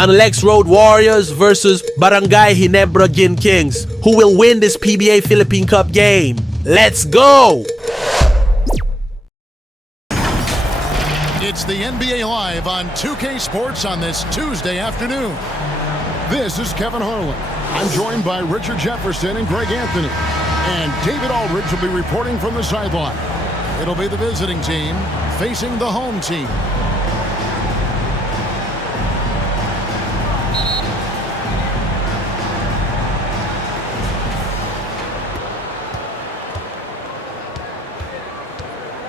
NLEX Road Warriors versus Barangay Ginebra Gin Kings. Who will win this PBA Philippine Cup game? Let's go! It's the NBA Live on 2K Sports on this Tuesday afternoon. This is Kevin Harlan. I'm joined by Richard Jefferson and Greg Anthony. And David Aldridge will be reporting from the sideline. It'll be the visiting team facing the home team.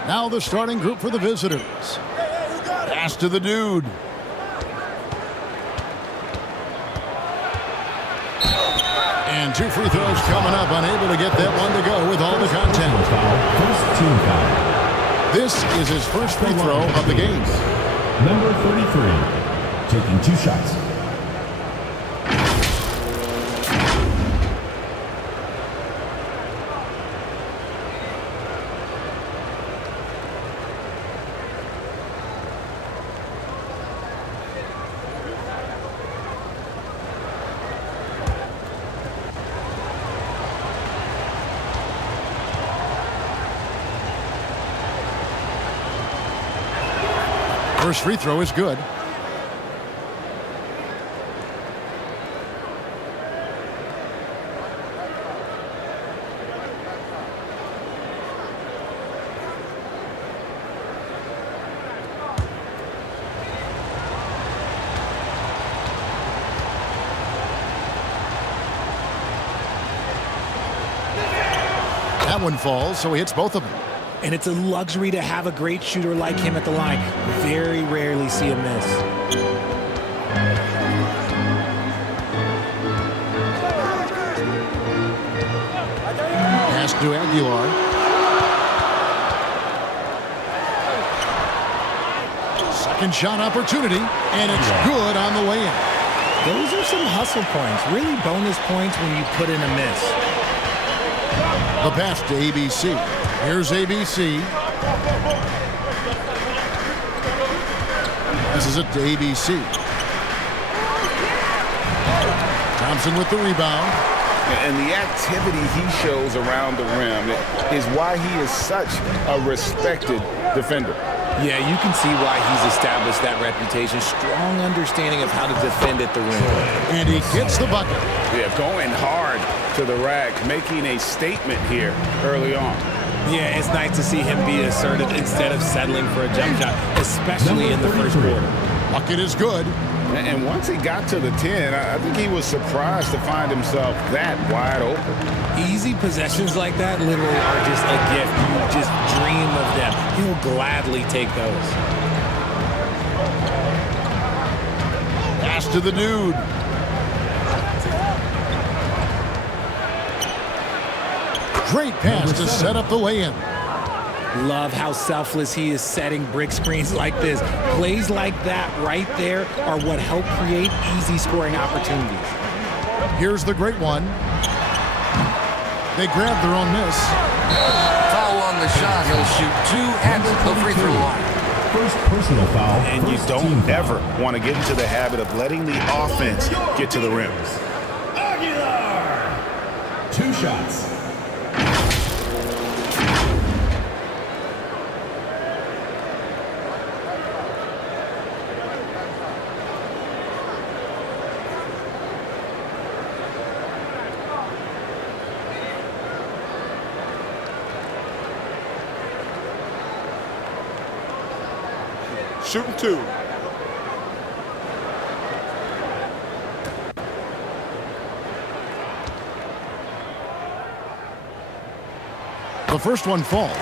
Now the starting group for the visitors. Pass to the dude. And 2 free throws coming up. Unable to get that one to go with all the content. First team foul. This is his first free throw of the game. Number 33, taking 2 shots. First free throw is good. That one falls, so he hits both of them. And it's a luxury to have a great shooter like him at the line. Very rarely see him miss. Pass to Aguilar. Second shot opportunity, and it's good on the way in. Those are some hustle points. Really bonus points when you put in a miss. The pass to ABC. Here's ABC. This is it to ABC. Thompson with the rebound. And the activity he shows around the rim is why he is such a respected defender. Yeah, you can see why he's established that reputation. Strong understanding of how to defend at the rim. And he gets the bucket. Yeah, going hard to the rack, making a statement here early on. Yeah, it's nice to see him be assertive instead of settling for a jump shot, especially in the first quarter. Bucket is good. And once he got to the 10, I think he was surprised to find himself that wide open. Easy possessions like that literally are just a gift. You just dream of them. He'll gladly take those. Pass to the dude. Great pass to set up the lay-in. Love how selfless he is setting brick screens like this. Plays like that right there are what help create easy scoring opportunities. Here's the great one. They grab their own miss. Foul on the shot. He'll shoot 2 at the free throw line. First personal foul. And you don't ever want to get into the habit of letting the offense get to the rim. Aguilar. 2 shots. Shooting 2. The first one falls.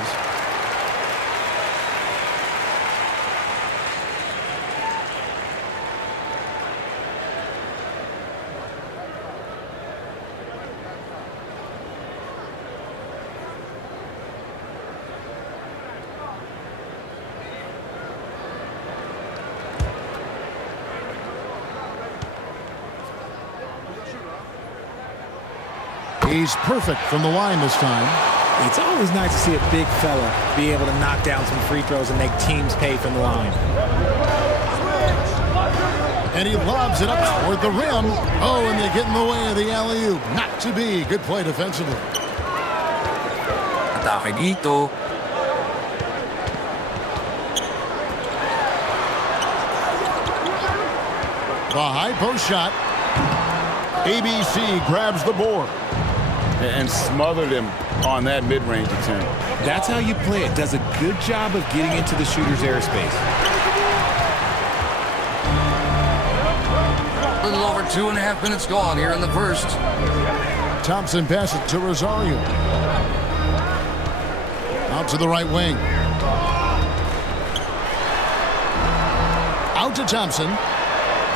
He's perfect from the line this time. It's always nice to see a big fella be able to knock down some free throws and make teams pay from the line. And he lobs it up toward the rim. Oh, and they get in the way of the alley-oop. Not to be. Good play defensively. Atake dito. The high post shot. ABC grabs the board. And smothered him on that mid-range attempt. That's how you play it. Does a good job of getting into the shooter's airspace. A little over 2.5 minutes gone here in the first. Thompson passes to Rosario. Out to the right wing. Out to Thompson.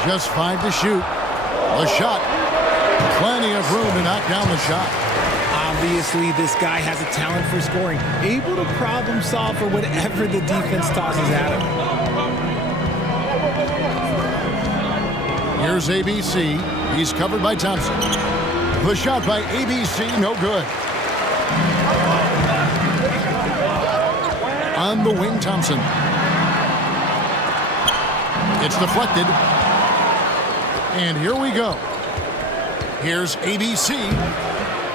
Just 5 to shoot. The shot. Plenty of room to knock down the shot. Obviously, this guy has a talent for scoring, able to problem solve for whatever the defense tosses at him. Here's ABC. He's covered by Thompson. The shot by ABC, no good. On the wing, Thompson. It's deflected. And here we go. Here's ABC.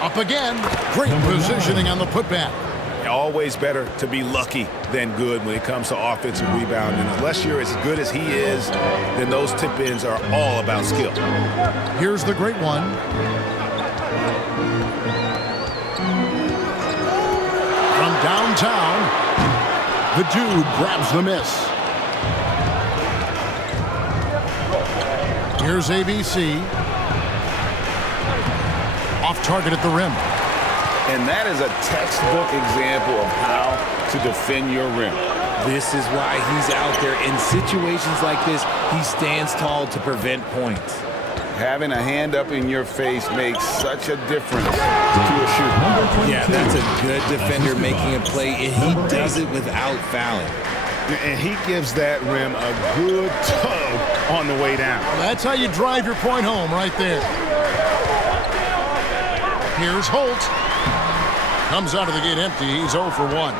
Up again. Great positioning on the putback. Always better to be lucky than good when it comes to offensive rebounding. Unless you're as good as he is, then those tip-ins are all about skill. Here's the great one. From downtown, the dude grabs the miss. Here's ABC. Off target at the rim. And that is a textbook example of how to defend your rim. This is why he's out there. In situations like this, he stands tall to prevent points. Having a hand up in your face makes such a difference to a shooter. Yeah, that's a good defender making a play, and he does it without fouling. And he gives that rim a good tug on the way down. That's how you drive your point home right there. Here's Holt. Comes out of the gate empty. He's 0 for 1.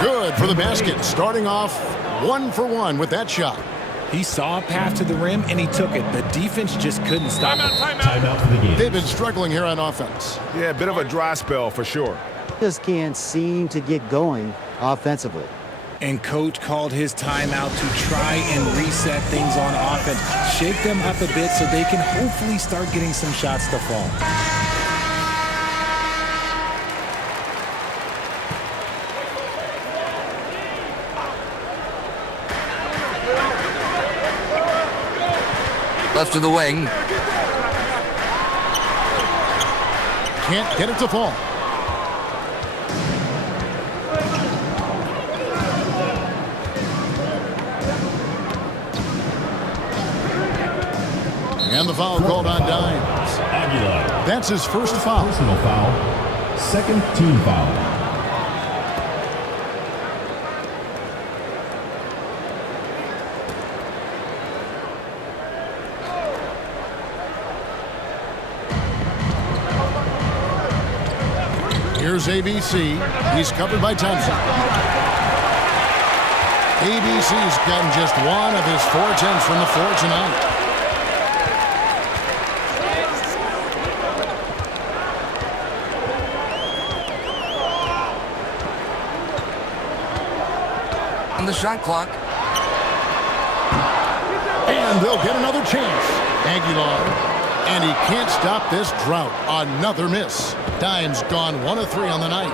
Good for the basket. Starting off 1 for 1 with that shot. He saw a path to the rim, and he took it. The defense just couldn't stop it. Timeout for the game. They've been struggling here on offense. Yeah, a bit of a dry spell for sure. Just can't seem to get going offensively. And coach called his timeout to try and reset things on offense, shake them up a bit so they can hopefully start getting some shots to fall. Left to the wing. Can't get it to fall. And the foul called on Dimes. Aguilar. That's his first foul. Personal foul. Second team foul. Here's ABC. He's covered by Thompson. ABC's gotten just one of his 4 attempts from the floor tonight. On the shot clock. And they'll get another chance. Aguilar. And he can't stop this drought. Another miss. Dimes gone 1 of 3 on the night.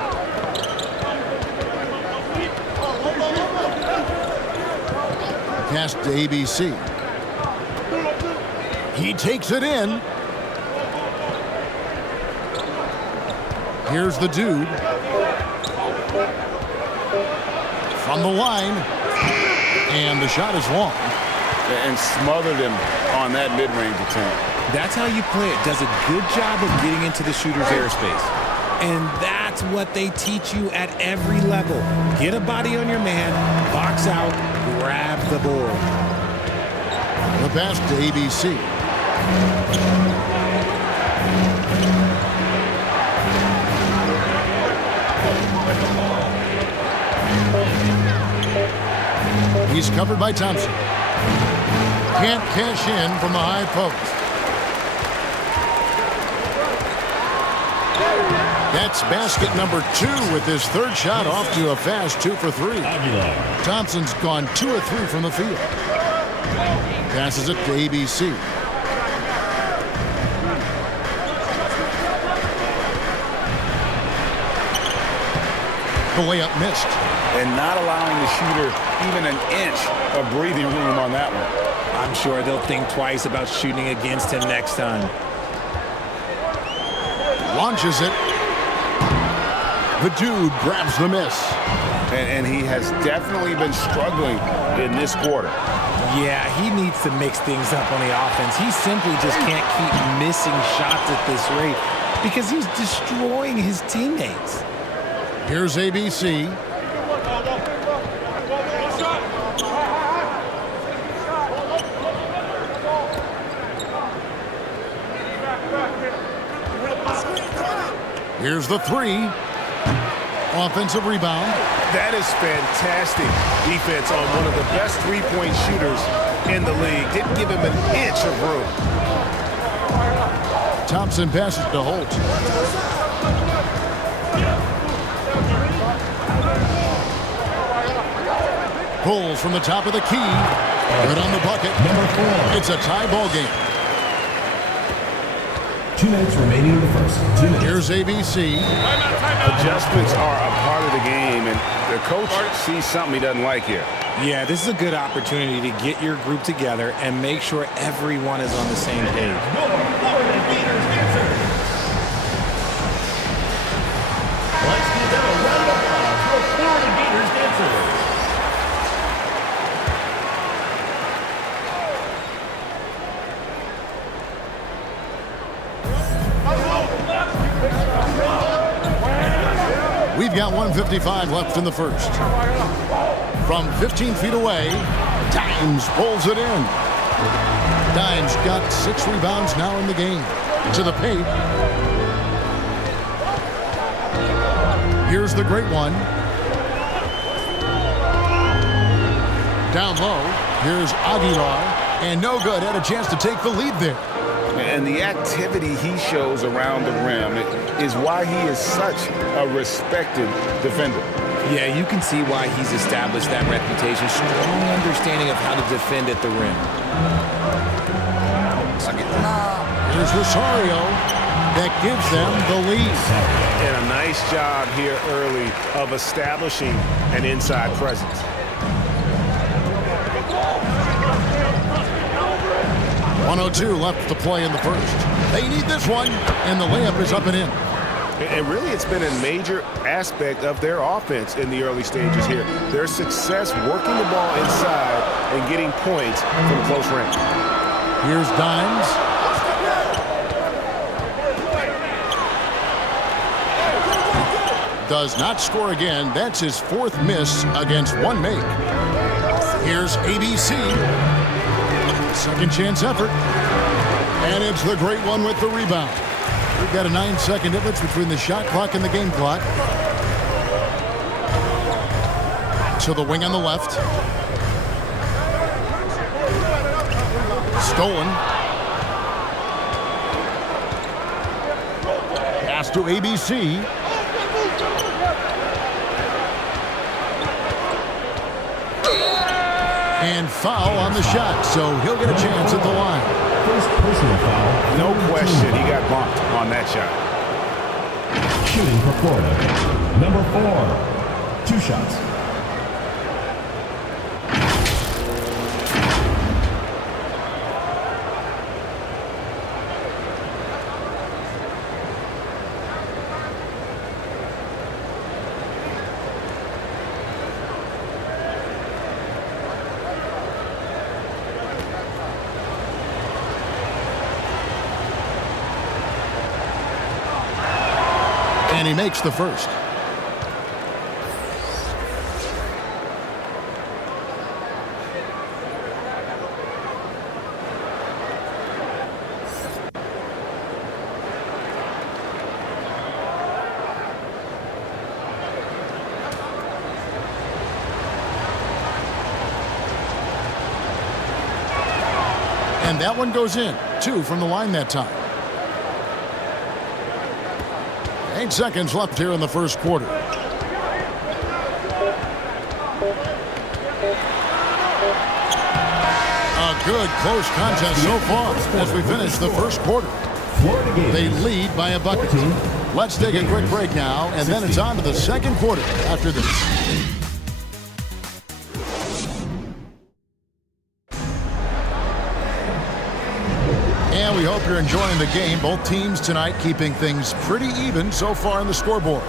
Pass to ABC. He takes it in. Here's the dude. From the line. And the shot is long. And smothered him on that mid-range attempt. That's how you play it. Does a good job of getting into the shooter's airspace. And that's what they teach you at every level. Get a body on your man, box out, grab the board. The pass to ABC. recovered by Thompson. Can't cash in from the high post. That's basket number 2 with his third shot off to a fast 2 for 3. Thompson's gone 2 of 3 from the field. Passes it to ABC. The layup missed. And not allowing the shooter even an inch of breathing room on that one. I'm sure they'll think twice about shooting against him next time. Launches it. The dude grabs the miss. And he has definitely been struggling in this quarter. Yeah, he needs to mix things up on the offense. He simply just can't keep missing shots at this rate because he's destroying his teammates. Here's ABC. Here's the 3. Offensive rebound. That is fantastic defense on one of the best three-point shooters in the league. Didn't give him an inch of room. Thompson passes to Holt. Pulls from the top of the key. Good on the bucket. Number 4. It's a tie ball game. 2 minutes remaining in the first. 2 minutes. Here's ABC. Adjustments are a part of the game, and the coach sees something he doesn't like here. Yeah, this is a good opportunity to get your group together and make sure everyone is on the same page. Let's give them a round of applause for Florida Gators dancers. We've got 1:55 left in the first. From 15 feet away, Dimes pulls it in. Dimes got 6 rebounds now in the game. To the paint. Here's the great one. Down low, here's Aguilar. And no good, had a chance to take the lead there. And the activity he shows around the rim is why he is such a respected defender. Yeah, you can see why he's established that reputation. Strong understanding of how to defend at the rim. Here's Rosario. That gives them the lead. And a nice job here early of establishing an inside presence. 1:02 left to play in the first. They need this one, and the layup is up and in. And really, it's been a major aspect of their offense in the early stages here. Their success working the ball inside and getting points from close range. Here's Dimes. Does not score again. That's his 4th miss against 1 make. Here's ABC. Second chance effort. And it's the great one with the rebound. We've got a 9-second difference between the shot clock and the game clock. To the wing on the left. Stolen. Pass to ABC. And foul on the shot, so he'll get a chance at the line. First personal foul. No question, he got bumped on that shot. Shooting for Florida. Number 4. 2 shots. And he makes the first. And that one goes in. 2 from the line that time. 8 seconds left here in the first quarter. A good close contest so far as we finish the first quarter. They lead by a bucket. Let's take a quick break now, and then it's on to the second quarter after this. And we hope you're enjoying the game. Both teams tonight keeping things pretty even so far in the scoreboard.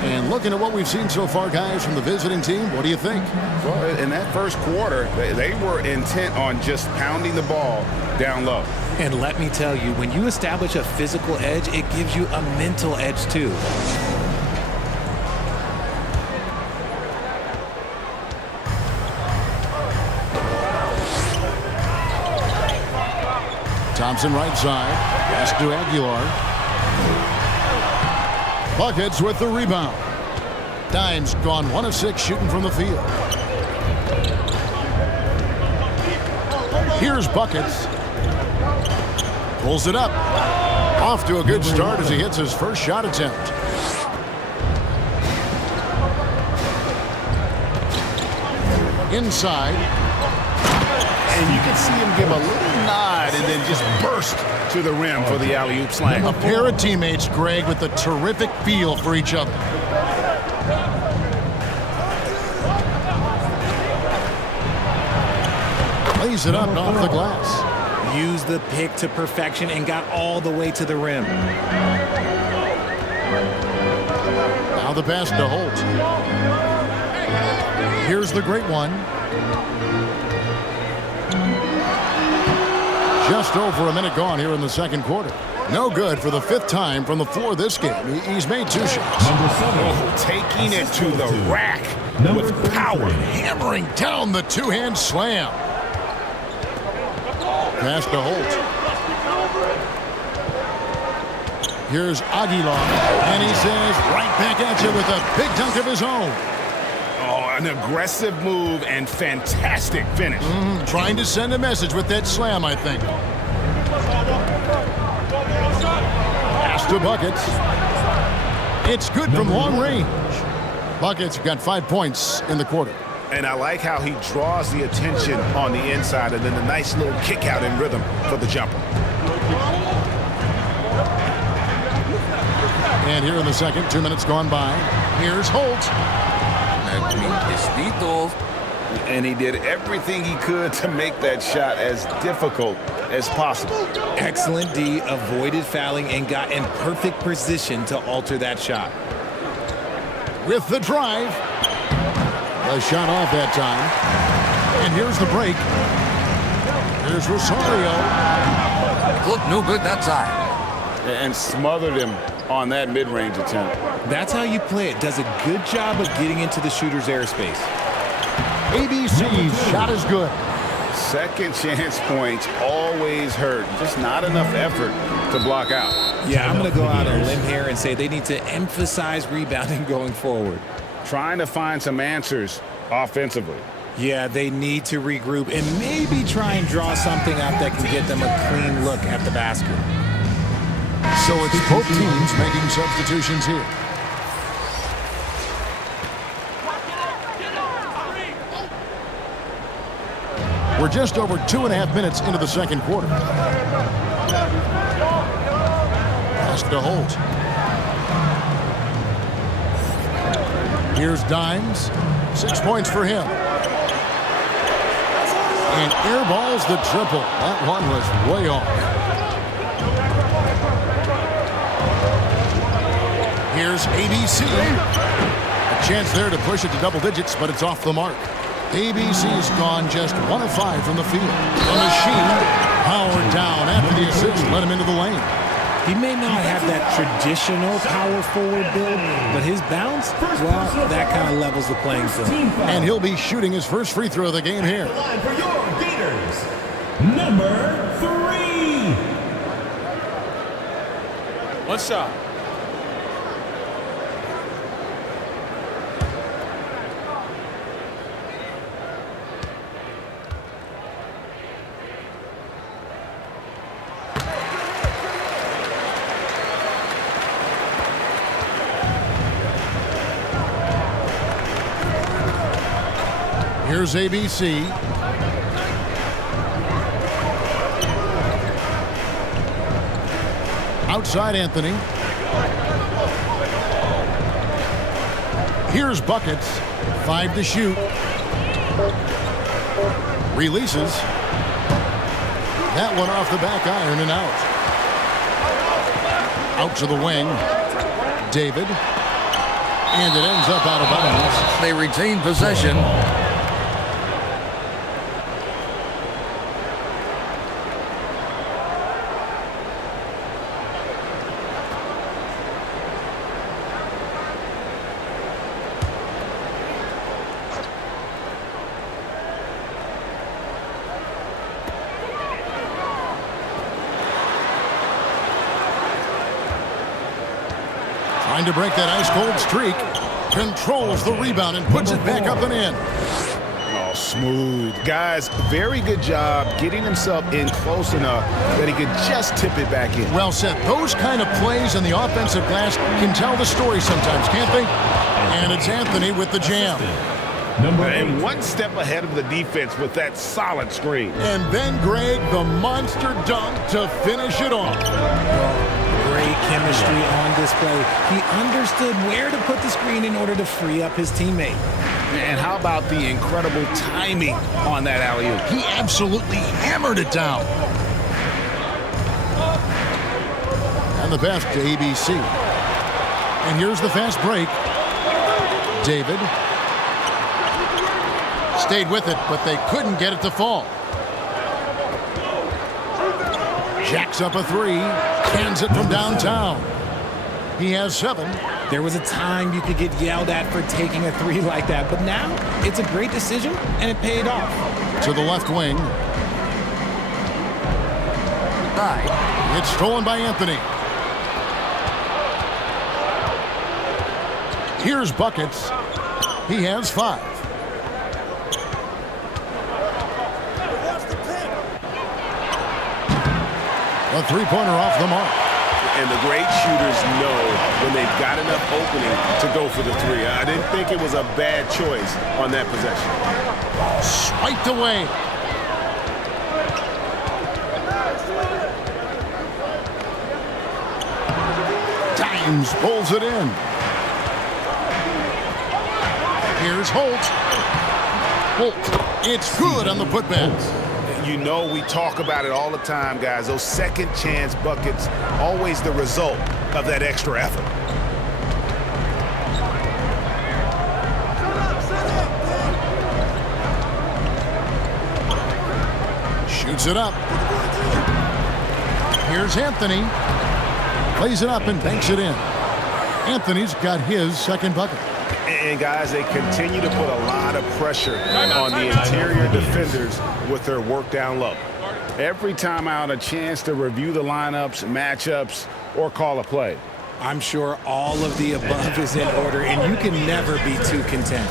And looking at what we've seen so far, guys, from the visiting team, what do you think? Well, in that first quarter, they were intent on just pounding the ball down low. And let me tell you, when you establish a physical edge, it gives you a mental edge too. Thompson right side. Pass to Aguilar. Buckets with the rebound. Dimes gone 1 of 6 shooting from the field. Here's Buckets. Pulls it up. Off to a good start as he hits his first shot attempt. Inside. And you can see him give a little nod and then just burst to the rim for the alley-oop slam. A pair of teammates, Greg, with a terrific feel for each other. Lays it up and off the glass. Used the pick to perfection and got all the way to the rim. Now the pass to Holt. Here's the great one. Just over a minute gone here in the second quarter. No good for the 5th time from the floor this game. He's made 2 shots. Oh, taking it to the rack with power. Hammering down the 2-hand slam. Pass to Holt. Here's Aguilar. And he says right back at you with a big dunk of his own. Oh, an aggressive move and fantastic finish. Trying to send a message with that slam, I think. Pass to Buckets. It's good from long range. Buckets got 5 points in the quarter. And I like how he draws the attention on the inside and then the nice little kick out in rhythm for the jumper. And here in the second, 2 minutes gone by. Here's Holt. And he did everything he could to make that shot as difficult as possible. Excellent D, avoided fouling and got in perfect position to alter that shot. With the drive. A shot off that time. And here's the break. Here's Rosario. Looked no good that time. And smothered him on that mid-range attempt. That's how you play it. Does a good job of getting into the shooter's airspace. ABC's shot is good. Second chance points always hurt. Just not enough effort to block out. Yeah, I'm going to go out on a limb here and say they need to emphasize rebounding going forward. Trying to find some answers offensively. Yeah, they need to regroup and maybe try and draw something up that can get them a clean look at the basket. So it's both teams making substitutions here. We're just over 2.5 minutes into the second quarter. Pass to Holt. Here's Dimes. 6 points for him. And airballs the triple. That one was way off. Here's ABC. A chance there to push it to double digits, but it's off the mark. ABC's gone just 1 of 5 from the field. The machine powered down after the assist let him into the lane. He may not have that traditional power forward build, but his bounce, well, that kind of levels the playing field. And he'll be shooting his first free throw of the game here. Line for your Gators, number 3. One shot. Here's ABC. Outside Anthony. Here's Buckets. 5 to shoot. Releases. That one off the back iron and out. Out to the wing. David. And it ends up out of bounds. They retain possession. Trying to break that ice-cold streak. Controls the rebound and puts it back up and in. Oh, smooth. Guys, very good job getting himself in close enough that he could just tip it back in. Well said. Those kind of plays in the offensive glass can tell the story sometimes, can't they? And it's Anthony with the jam. And one step ahead of the defense with that solid screen. And then Greg, the monster dunk to finish it off. Great chemistry on display. He understood where to put the screen in order to free up his teammate. And how about the incredible timing on that alley-oop? He absolutely hammered it down. And the pass to ABC. And here's the fast break. David. Stayed with it, but they couldn't get it to fall. Jacks up a three. Cans it from downtown. He has 7. There was a time you could get yelled at for taking a 3 like that, but now it's a great decision, and it paid off. To the left wing. It's stolen by Anthony. Here's Buckets. He has 5. A three-pointer off the mark. And the great shooters know when they've got enough opening to go for the 3. I didn't think it was a bad choice on that possession. Swiped away. Dimes pulls it in. Here's Holt. Holt, it's good on the putbacks. You know, we talk about it all the time, guys. Those second chance buckets, always the result of that extra effort. Shoots it up. Here's Anthony. Plays it up and banks it in. Anthony's got his second bucket. And guys, they continue to put a lot of pressure on the interior defenders with their work down low. Every time out, a chance to review the lineups, matchups, or call a play. I'm sure all of the above is in order, and you can never be too content.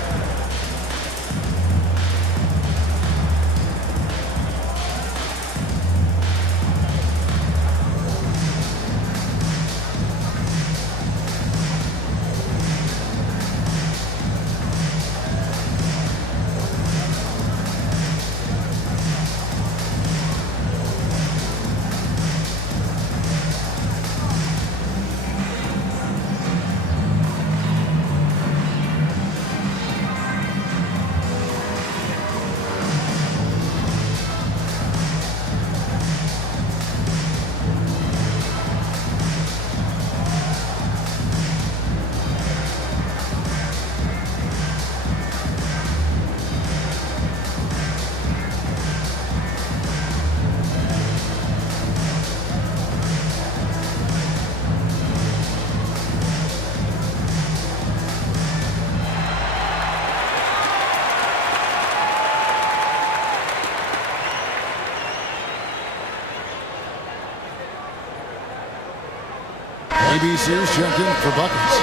ABC's checked in for buckets.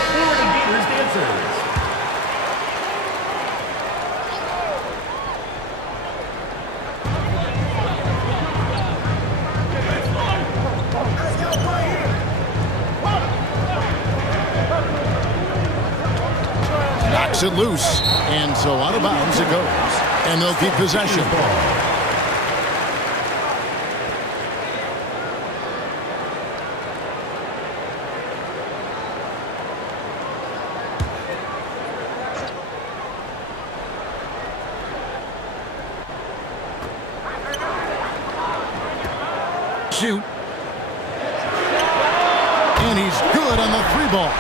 Knocks it loose, and so out of bounds it goes. And they'll keep possession. Shoot. And he's good on the 3-ball.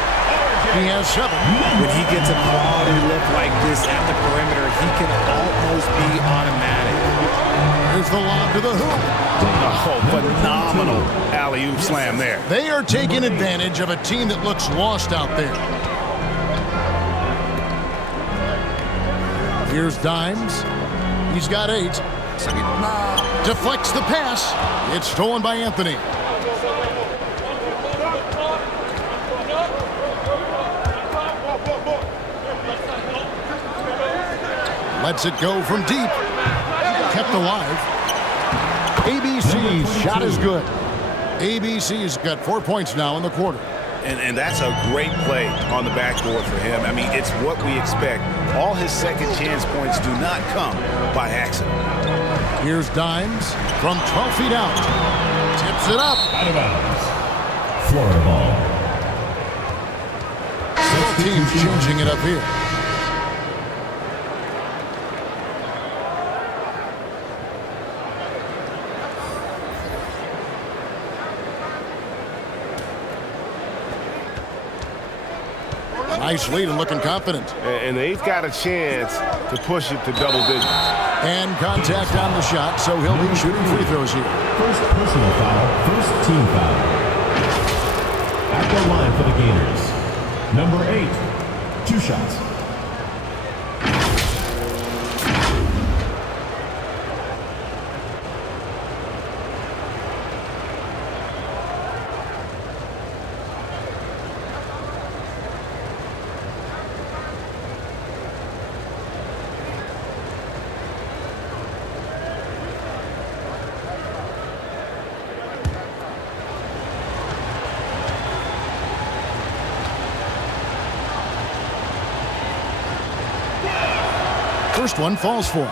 He has 7. When he gets a quality look like this at the perimeter, he can almost be automatic. Here's the lob to the hoop. Oh, phenomenal alley-oop slam there. They are taking advantage of a team that looks lost out there. Here's Dimes. He's got 8. Deflects the pass. It's stolen by Anthony. Lets it go from deep. Kept alive. ABC's shot is good. ABC's got 4 points now in the quarter. And that's a great play on the backboard for him. I mean, it's what we expect. All his second chance points do not come by accident. Here's Dimes from 12 feet out. Tips it up. Out of bounds. Florida ball. Both teams changing it up here. Nice lead and looking confident. And they've got a chance to push it to double digits. And contact on the shot, so he'll be shooting free throws here. First personal foul, first team foul. At the line for the Gators. Number 8, 2 shots. First one falls for him.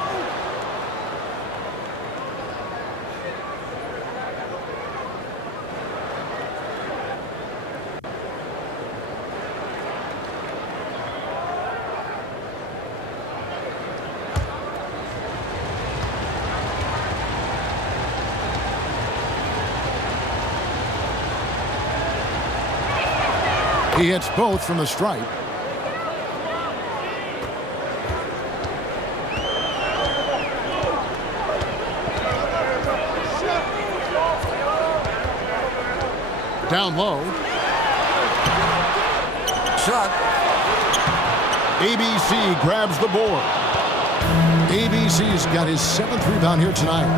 He hits both from the stripe. Down low. Shot. ABC grabs the board. ABC's got his 7th rebound here tonight.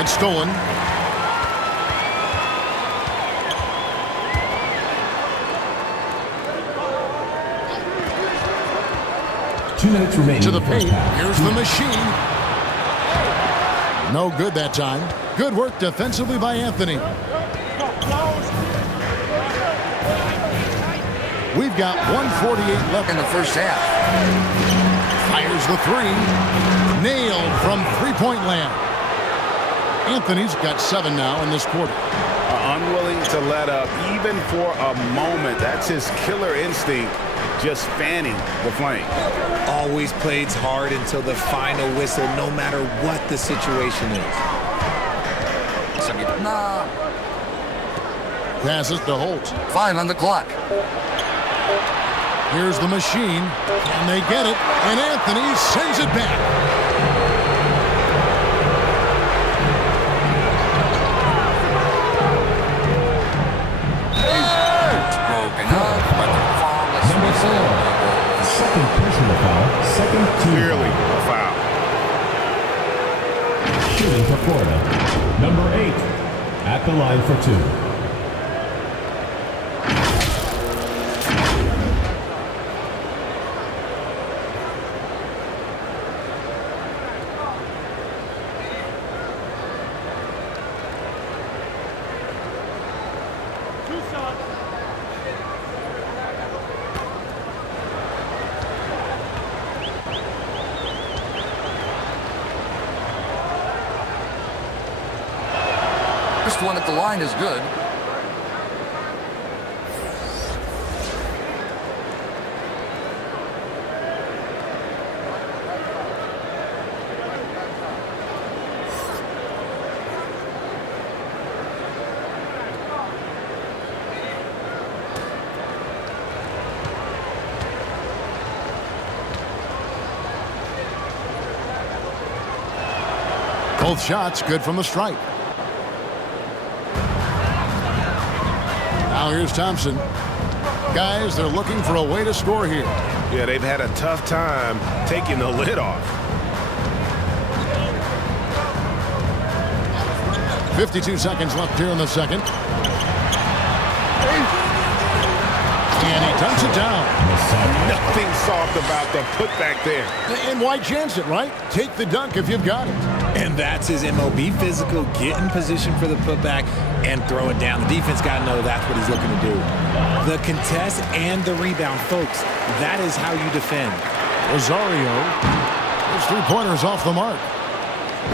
It's stolen. Two minutes remaining. To the paint. Here's the machine. No good that time. Good work defensively by Anthony. We've got 1:48 left In the first half. Fires the 3. Nailed from three-point land. Anthony's got 7 now in this quarter. Unwilling to let up even for a moment. That's his killer instinct, just fanning the flame. Always plays hard until the final whistle, no matter what the situation is. Passes to Holt. 5 on the clock. Here's the machine. Can they get it? And Anthony sends it back. Broken up, but the flawless Number 4, second personal foul, second team Clearly foul. a foul. Shooting for Florida. Number 8, at the line for 2. first one at the line is good. Both shots good from the stripe. Now here's Thompson. Guys, they're looking for a way to score here. Yeah, they've had a tough time taking the lid off. 52 seconds left here in the second. And he dunks it down. Nothing soft about the putback there. And why chance it, right? Take the dunk if you've got it. And that's his MO. Be physical, get in position for the putback, and throw it down. The defense got to know that's what he's looking to do. The contest and the rebound, folks, that is how you defend. Rosario, his three-pointers off the mark,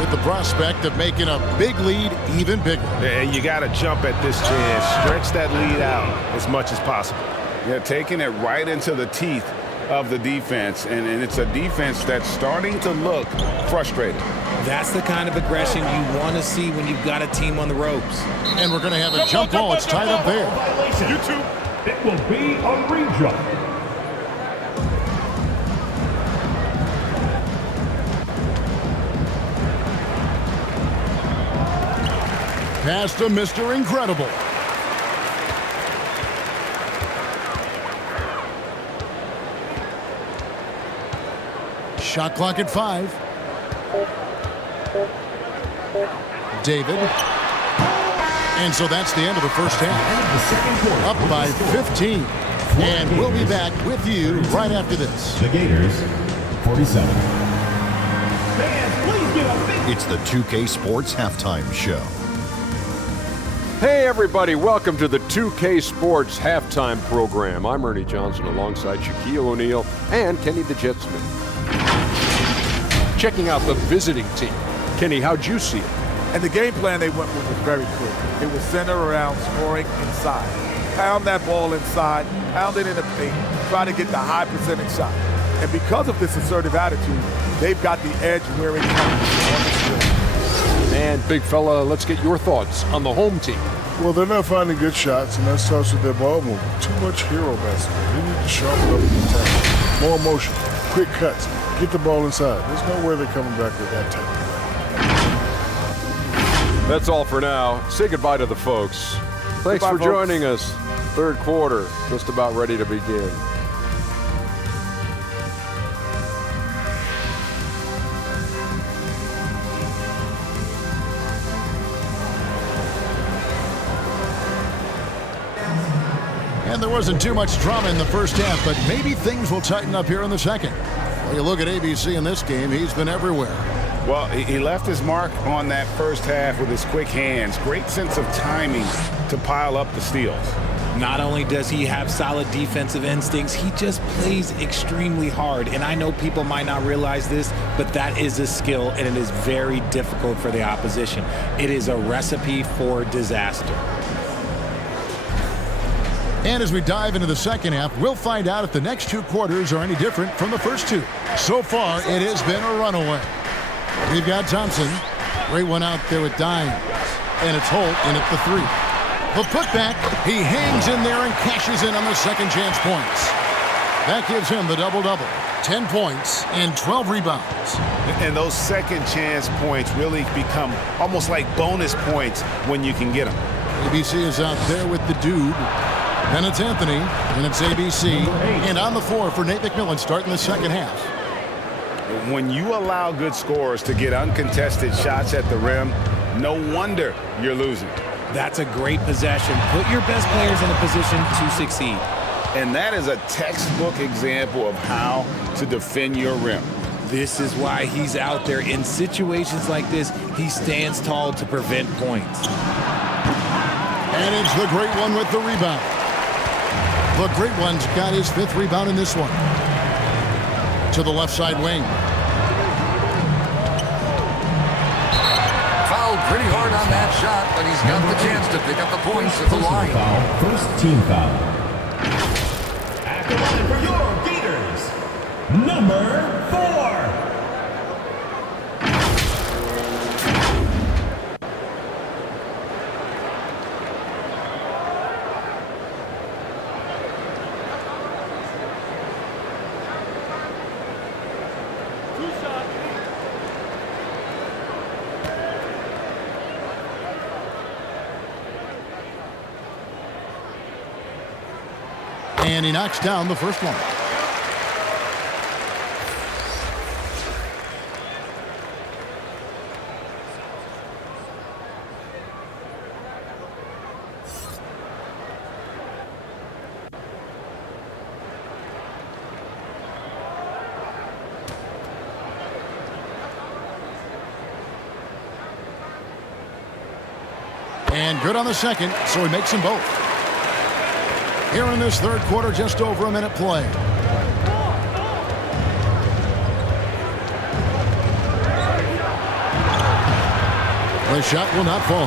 with the prospect of making a big lead even bigger. Yeah, you got to jump at this chance. Stretch that lead out as much as possible. Yeah, taking it right into the teeth of the defense, and it's a defense that's starting to look frustrated. That's the kind of aggression you want to see when you've got a team on the ropes. And we're going to have a jump ball. It's tied up there. YouTube. It will be a re-jump. Pass to Mr. Incredible. Shot clock at 5. David. And so that's the end of the first half. Up by 15. And we'll be back with you right after this. The Gators, 47. It's the 2K Sports Halftime Show. Hey everybody, welcome to the 2K Sports Halftime Program. I'm Ernie Johnson alongside Shaquille O'Neal and Kenny the Jet Smith. Checking out the visiting team. Kenny, how'd you see it? And the game plan they went with was very clear. It was centered around scoring inside. Pound that ball inside, pound it in the paint, try to get the high percentage shot. And because of this assertive attitude, they've got the edge where it comes on the field. And big fella, let's get your thoughts on the home team. Well, they're not finding good shots, and that starts with their ball movement. Too much hero basketball. They need to sharpen up the attack. More motion, quick cuts, get the ball inside. There's no way they're coming back with that type of play. That's all for now. Say goodbye to the folks. Thanks Goodbye, for folks. joining us. Third quarter, just about ready to begin. And there wasn't too much drama in the first half, but maybe things will tighten up here in the second. Well, you look at ABC in this game, he's been everywhere. Well, he left his mark on that first half with his quick hands. Great sense of timing to pile up the steals. Not only does he have solid defensive instincts, he just plays extremely hard. And I know people might not realize this, but that is a skill, and it is very difficult for the opposition. It is a recipe for disaster. And as we dive into the second half, we'll find out if the next two quarters are any different from the first two. So far, it has been a runaway. We've got Thompson. Great one out there with Dime. And it's Holt in at the 3. The putback, he hangs in there and cashes in on the second chance points. That gives him the double-double. 10 points and 12 rebounds. And those second chance points really become almost like bonus points when you can get them. ABC is out there with the dude. Then it's Anthony, and it's ABC. And on the floor for Nate McMillan starting the second half. When you allow good scorers to get uncontested shots at the rim, no wonder you're losing. That's a great possession. Put your best players in a position to succeed. And that is a textbook example of how to defend your rim. This is why he's out there. In situations like this, he stands tall to prevent points. And it's the great one with the rebound. The great one's got his 5th rebound in this one. To the left side wing. Foul pretty hard on that shot, but he's got the chance to pick up the points at the line. Foul, first team foul. At the line for your Gators, number 4. And he knocks down the first one. And good on the second, so he makes them both. Here in this third quarter, just over a minute play. The shot will not fall.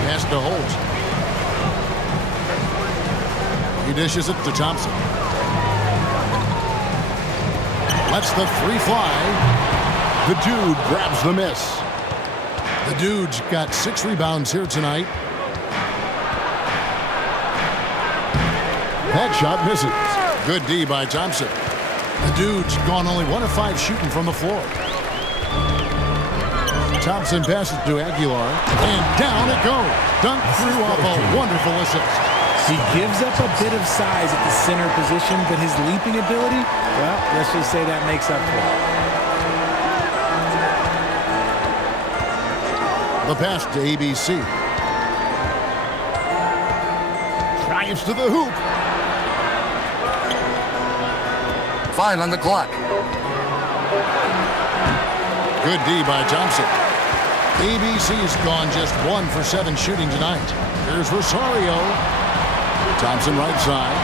Pass to Holt. He dishes it to Thompson. Lets the three fly. The dude grabs the miss. The dude's got 6 rebounds here tonight. That shot misses. Good D by Thompson. The dude's gone only 1 of 5 shooting from the floor. Thompson passes to Aguilar, and down it goes. Dunk through off a wonderful assist. He gives up a bit of size at the center position, but his leaping ability, well, let's just say that makes up for it. The pass to ABC. Drives to the hoop. 5 on the clock. Good D by Thompson. ABC's gone just 1 for 7 shooting tonight. Here's Rosario. Thompson right side.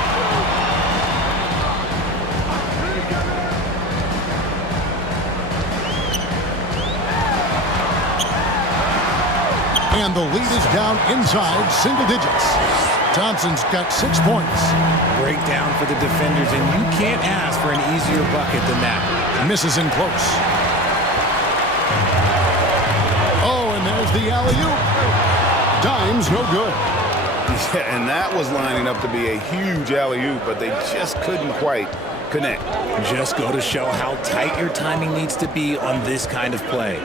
And the lead is down inside single digits. Thompson's got 6 points. Breakdown for the defenders, and you can't ask for an easier bucket than that. Misses in close. Oh, and there's the alley-oop. Dime's no good. Yeah, and that was lining up to be a huge alley-oop, but they just couldn't quite connect. Just go to show how tight your timing needs to be on this kind of play.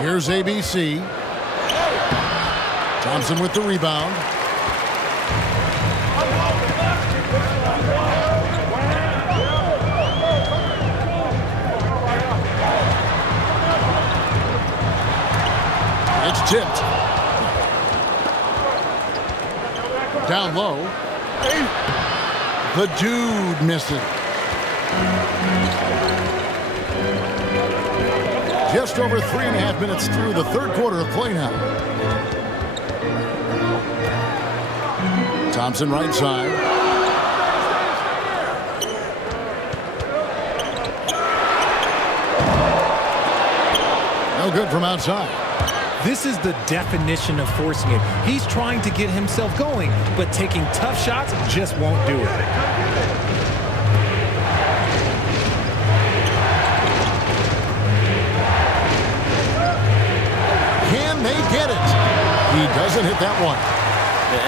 Here's ABC. Thompson with the rebound. It's tipped. Down low. The dude misses. Just over 3.5 minutes through the third quarter of play now. Thompson right side. No good from outside. This is the definition of forcing it. He's trying to get himself going, but taking tough shots just won't do it. Can they get it? He doesn't hit that one.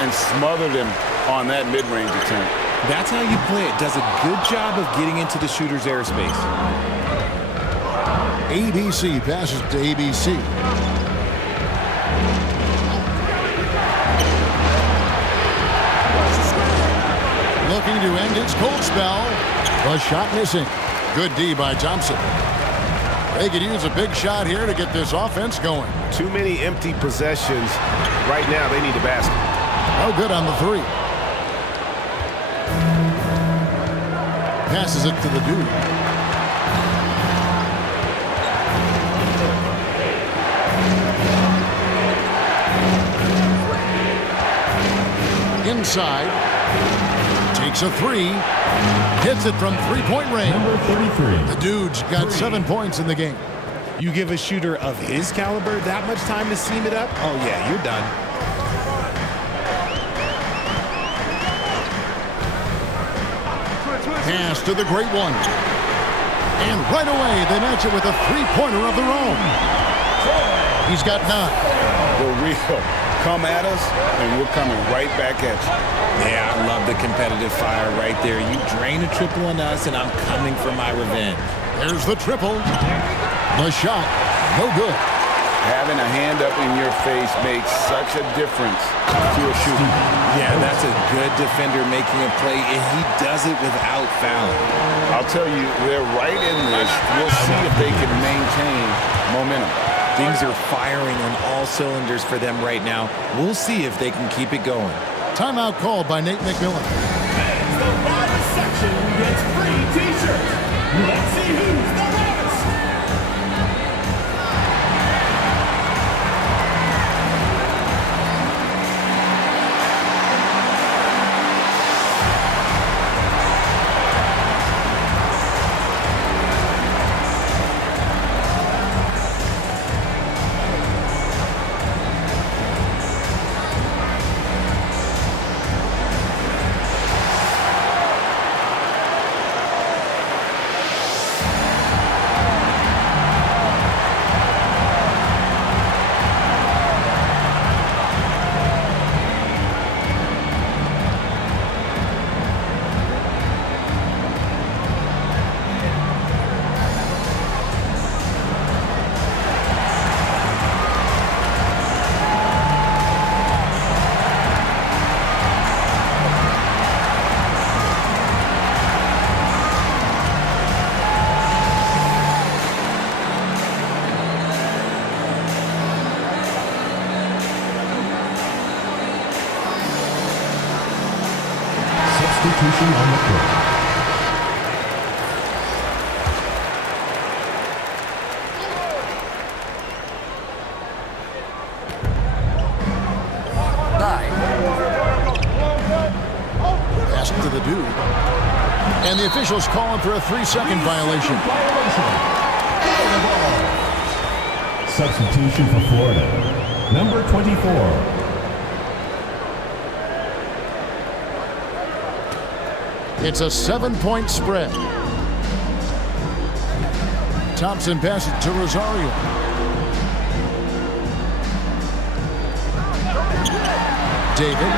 And smothered him on that mid-range attempt. That's how you play it. Does a good job of getting into the shooter's airspace. ABC passes to ABC. Looking to end its cold spell. The shot missing. Good D by Thompson. They could use a big shot here to get this offense going. Too many empty possessions. Right now, they need a basket. No good on the 3. Passes it to the dude. Inside. Takes a 3. Hits it from 3-point range. Number 33. The dude's got 7 points in the game. You give a shooter of his caliber that much time to seam it up, oh yeah, you're done. Pass to the great one. And right away, they match it with a three-pointer of their own. He's got 9. The real. Come at us, and we're coming right back at you. Yeah, I love the competitive fire right there. You drain a triple on us, and I'm coming for my revenge. There's the triple. The shot, no good. Having a hand up in your face makes such a difference to a shooter. Yeah, that's a good defender making a play, and he does it without fouling. I'll tell you, they're right in this. We'll see if they can maintain momentum. Things are firing on all cylinders for them right now. We'll see if they can keep it going. Timeout called by Nate McMillan. Fans, the loudest section gets free T-shirts. Let's see who's the loudest. Substitution on the court. Pass to the dude. And the officials calling for a 3-second violation. Substitution for Florida. Number 24. It's a 7-point spread. Thompson passes to Rosario. David.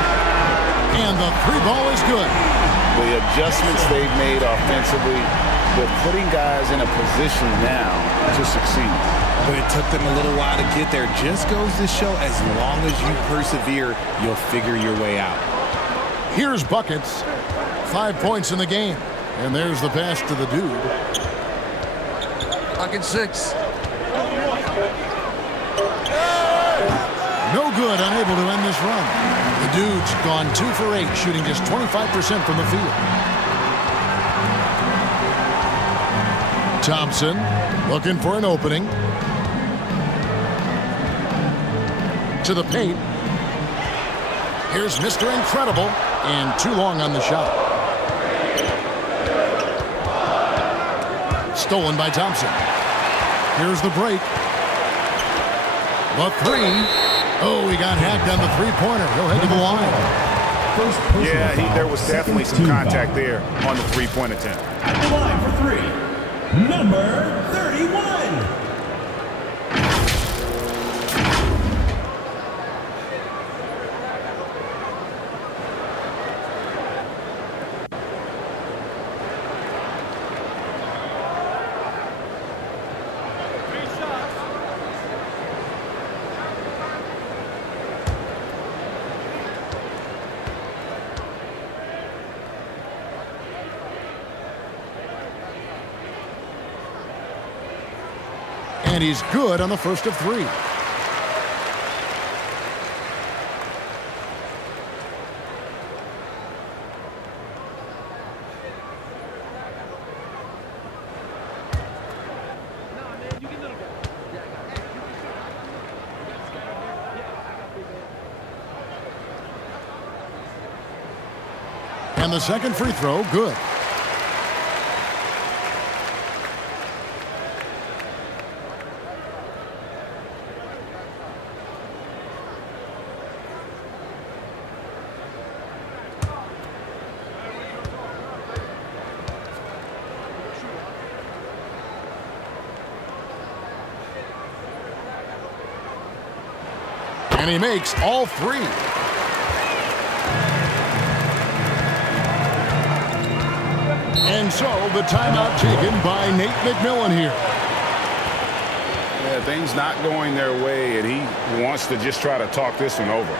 And the 3 ball is good. The adjustments they've made offensively, they're putting guys in a position now to succeed. But it took them a little while to get there. Just goes to show as long as you persevere, you'll figure your way out. Here's buckets. 5 points in the game. And there's the pass to the dude. Bucket 6. No good, unable to end this run. The dude's gone 2 for 8, shooting just 25% from the field. Thompson looking for an opening. To the paint. Here's Mr. Incredible, and too long on the shot. Stolen by Thompson. Here's the break. The 3. Oh, he got hacked on the 3-pointer. He'll head to the line. Yeah, there was definitely some contact there on the 3-point attempt. At the line for 3, number 31. And he's good on the first of 3. And the second free throw, good. And he makes all three. And so the timeout taken by Nate McMillan here. Yeah, things not going their way, and he wants to just try to talk this one over.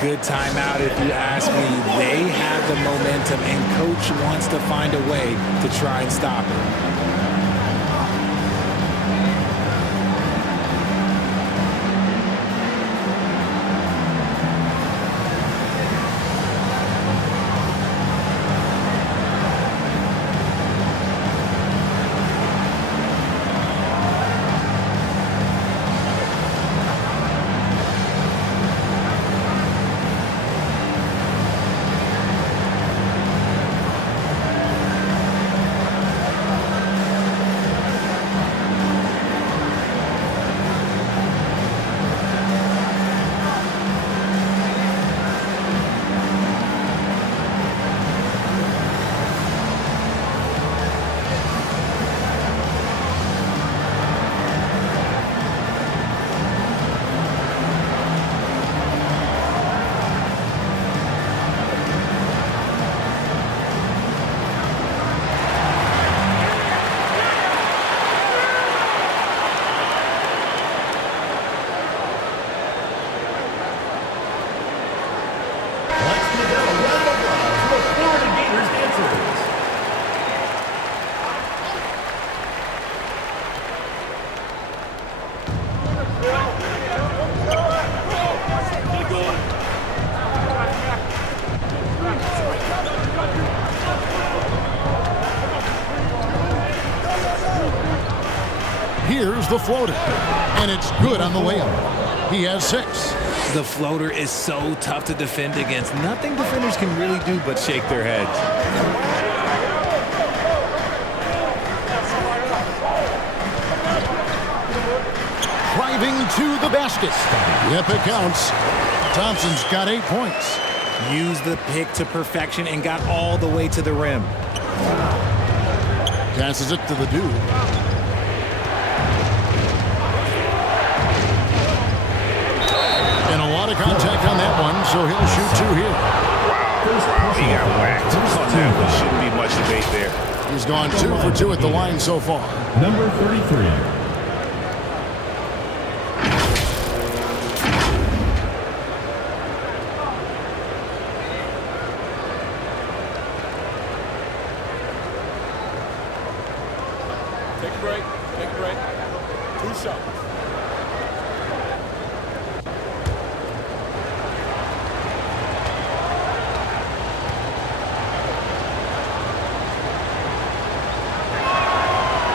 Good timeout if you ask me. They have the momentum, and coach wants to find a way to try and stop it. Here's the floater, and it's good on the layup. He has 6. The floater is so tough to defend against. Nothing defenders can really do but shake their heads. Driving to the basket. Yep, it counts. Thompson's got 8 points. Used the pick to perfection and got all the way to the rim. Passes it to the dude. And a lot of contact on that one, so he'll shoot 2 here. Wow, he got whacked on that one. Shouldn't be much debate there. He's gone 2 for 2 at the line so far. Number 33. Take a break. Take a break. 2 shots.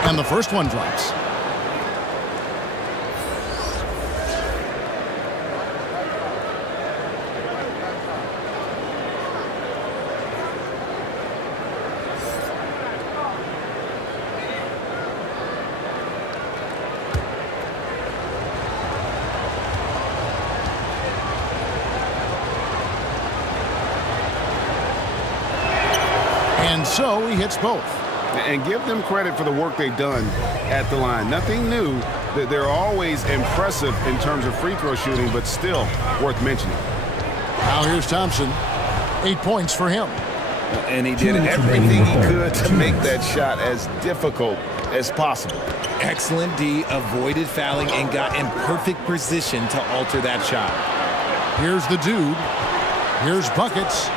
And the first one drops. And so he hits both. And give them credit for the work they've done at the line. Nothing new. They're always impressive in terms of free throw shooting, but still worth mentioning. Now here's Thompson. 8 points for him. And he did everything he could to make that shot as difficult as possible. Excellent D, avoided fouling and got in perfect position to alter that shot. Here's the dude. Here's buckets.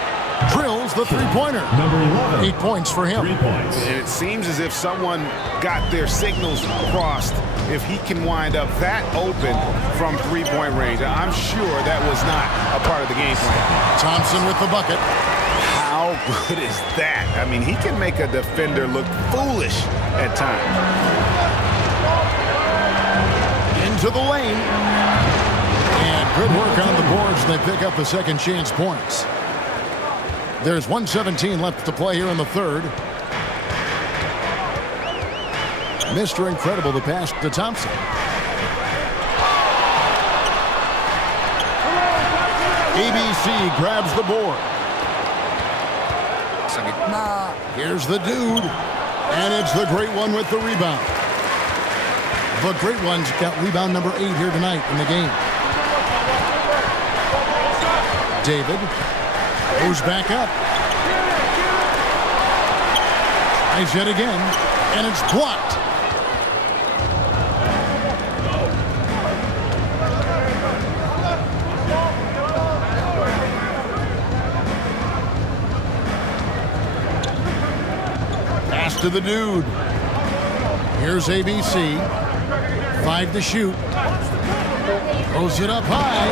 Drills the three-pointer. Number 11. 8 points for him. 3 points. And it seems as if someone got their signals crossed if he can wind up that open from three-point range. I'm sure that was not a part of the game plan. Thompson with the bucket. How good is that? I mean, he can make a defender look foolish at times. Into the lane. And good work on the boards. They pick up the second chance points. There's 1:17 left to play here in the third. Mr. Incredible, the pass to Thompson. ABC grabs the board. Here's the dude. And it's the Great One with the rebound. The Great One's got rebound number 8 here tonight in the game. David. Goes back up. Tries yet again, and it's blocked. Pass to the dude. Here's ABC. 5 to shoot. Throws it up high.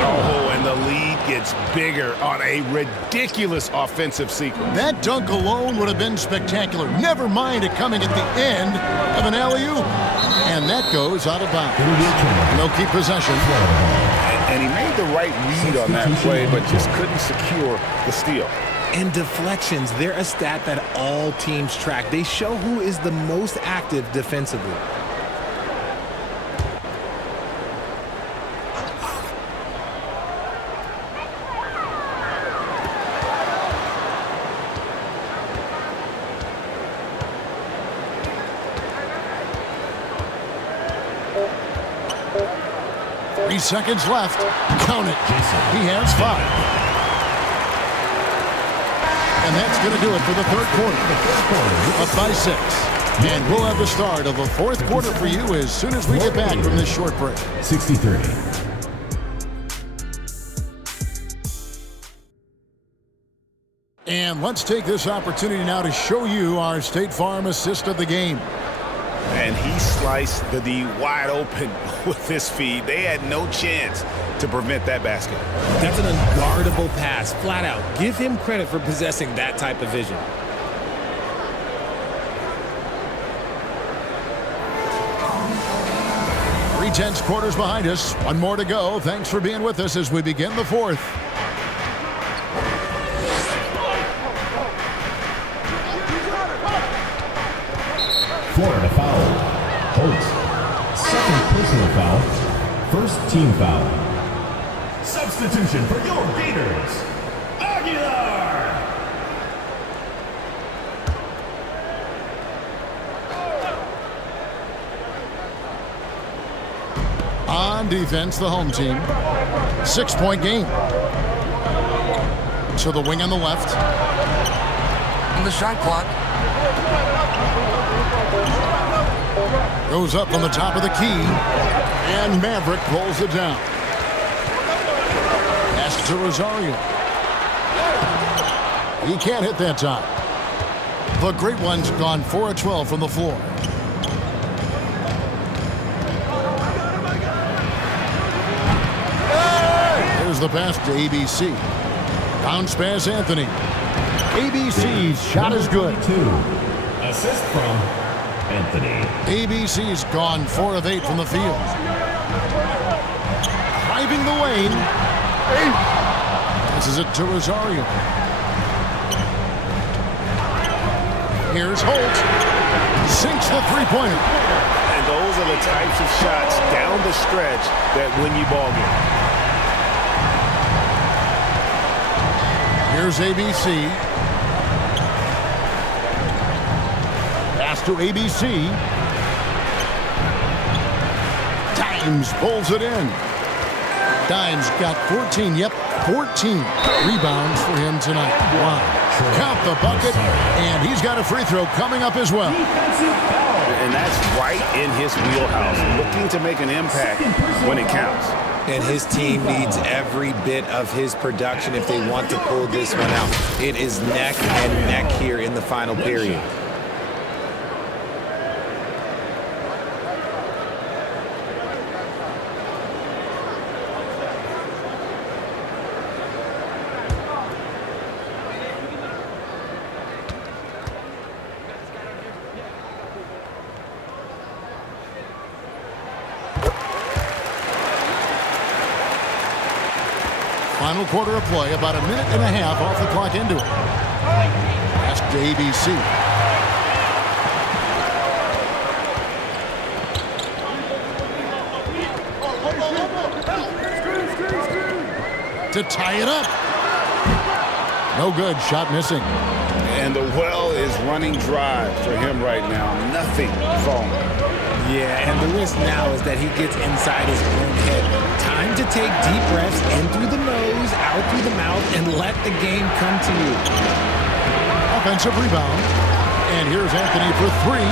Oh, and the lead gets bigger on a ridiculous offensive sequence. That dunk alone would have been spectacular. Never mind it coming at the end of an alley-oop. And that goes out of bounds. They'll keep possession. And he made the right read on that play, but just couldn't secure the steal. And deflections, they're a stat that all teams track. They show who is the most active defensively. Seconds left. Count it. He has 5. And that's going to do it for the third quarter. Up by 6. And we'll have the start of the fourth quarter for you as soon as we get back from this short break. 63. And let's take this opportunity now to show you our State Farm assist of the game. And he sliced the D wide open with his feed. They had no chance to prevent that basket. That's an unguardable pass, flat out. Give him credit for possessing that type of vision. Three-tenths quarters behind us. One more to go. Thanks for being with us as we begin the fourth. Florida foul. Holtz. Second personal foul. First team foul. Substitution for your Gators. Aguilar. On defense, the home team. 6-point game. So the wing on the left. And the shot clock. Goes up on the top of the key, and Maverick pulls it down. Pass to Rosario. He can't hit that time. The great one's gone 4 of 12 from the floor. There's the pass to ABC. Bounce pass Anthony. ABC's shot is good. Assist from Anthony. ABC's gone 4 of 8 from the field. Driving the lane. This is it to Rosario. Here's Holt. Sinks the three-pointer. And those are the types of shots down the stretch that win you ball games. Here's ABC. Pass to ABC. Dimes pulls it in. Dimes got 14. Yep, 14 rebounds for him tonight. Wow. Count the bucket, and he's got a free throw coming up as well. And that's right in his wheelhouse, looking to make an impact when it counts. And his team needs every bit of his production if they want to pull this one out. It is neck and neck here in the final period. Final quarter of play, about a minute and a half off the clock into it. Pass to ABC. To tie it up. No good, shot missing. And the well is running dry for him right now. Nothing falling. Yeah, and the risk now is that he gets inside his own head. Time to take deep breaths in through the nose, out through the mouth, and let the game come to you. Offensive rebound. And here's Anthony for three.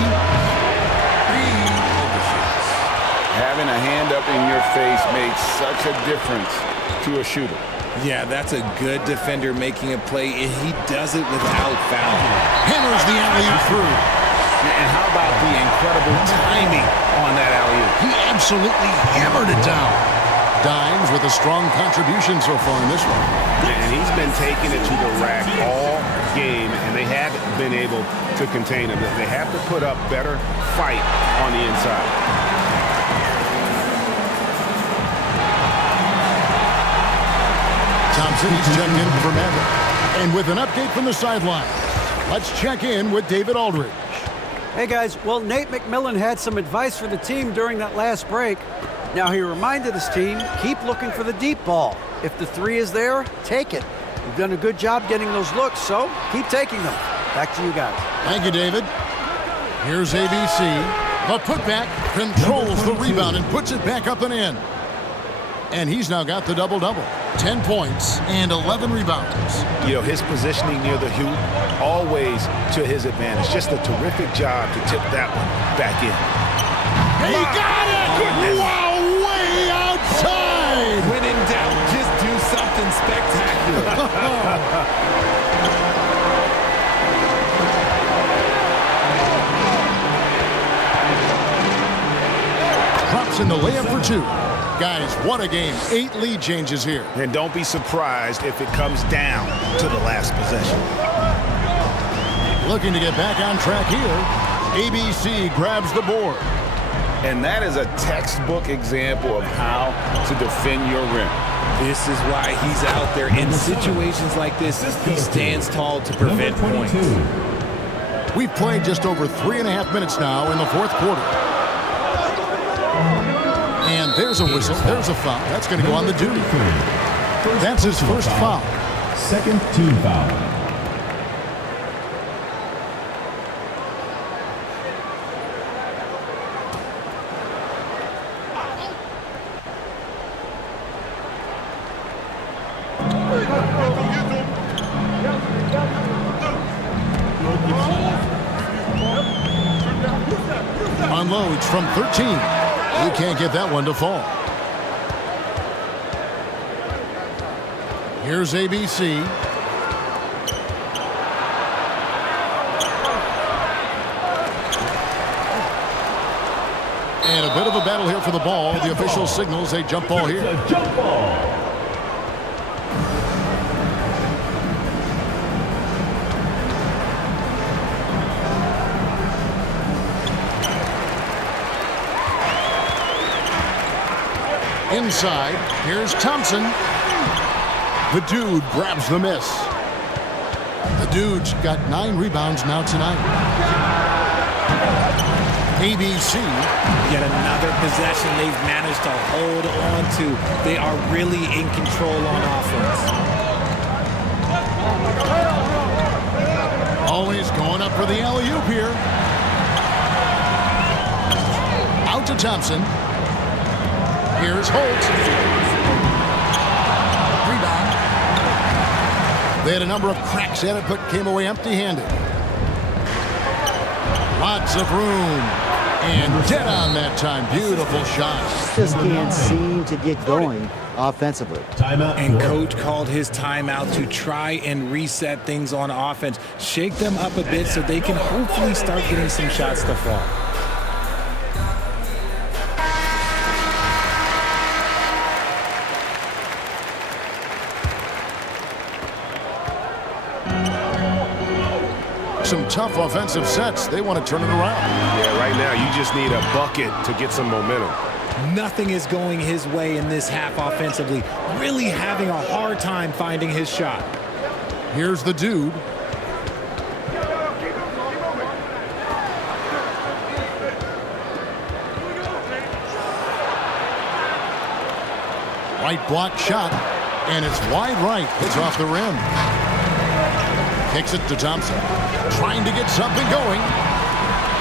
Having a hand up in your face makes such a difference to a shooter. Yeah, that's a good defender making a play, and he does it without foul. Hammers the alley-oop through. And how about the incredible timing on that alley-oop? He absolutely hammered it down. Dimes with a strong contribution so far in this one. And he's been taking it to the rack all game, and they haven't been able to contain him. They have to put up better fight on the inside. Thompson, he's checked in for Maverick. And with an update from the sideline, let's check in with David Aldridge. Hey guys, well, Nate McMillan had some advice for the team during that last break. Now he reminded his team, keep looking for the deep ball. If the three is there, take it. You've done a good job getting those looks, so keep taking them. Back to you guys. Thank you, David. Here's ABC. The putback controls the rebound and puts it back up and in. And he's now got the double-double. 10 points and 11 rebounds. You know, his positioning near the hoop, always to his advantage. Just a terrific job to tip that one back in. He got it! Wow, way outside! When in doubt, just do something spectacular. Drops in the layup for two. Guys, what a game. 8 lead changes here. And don't be surprised if it comes down to the last possession. Looking to get back on track here. ABC grabs the board. And that is a textbook example of how to defend your rim. This is why he's out there. In situations like this, he stands tall to prevent points. We've played just over 3.5 minutes now in the fourth quarter. And there's a whistle. There's a foul. That's going to go on the duty. That's his first foul. Second team foul. Unloads from 13. You can't get that one to fall. Here's ABC. And a bit of a battle here for the ball. The official signals a jump ball here. Jump ball. Inside, here's Thompson. The dude grabs the miss. The dude's got 9 rebounds now tonight. ABC. Yet another possession they've managed to hold on to. They are really in control on offense. Always going up for the alley-oop here. Out to Thompson. Here's Holt. Rebound. They had a number of cracks at it, but came away empty-handed. Lots of room. And dead on that time. Beautiful shot. Just can't seem to get going offensively. Timeout. And coach called his timeout to try and reset things on offense. Shake them up a bit so they can hopefully start getting some shots to fall. Some tough offensive sets. They want to turn it around. Yeah, right now you just need a bucket to get some momentum. Nothing is going his way in this half offensively. Really having a hard time finding his shot. Here's the dude. Right block shot, and it's wide right. It's off the rim. Kicks it to Thompson. Trying to get something going.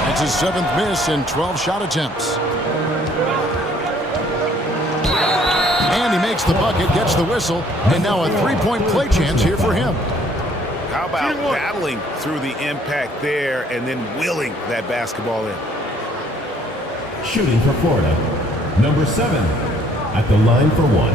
That's his 7th miss in 12 shot attempts. And he makes the bucket, gets the whistle, and now a 3-point play chance here for him. How about battling through the impact there and then willing that basketball in? Shooting for Florida, number 7, at the line for 1.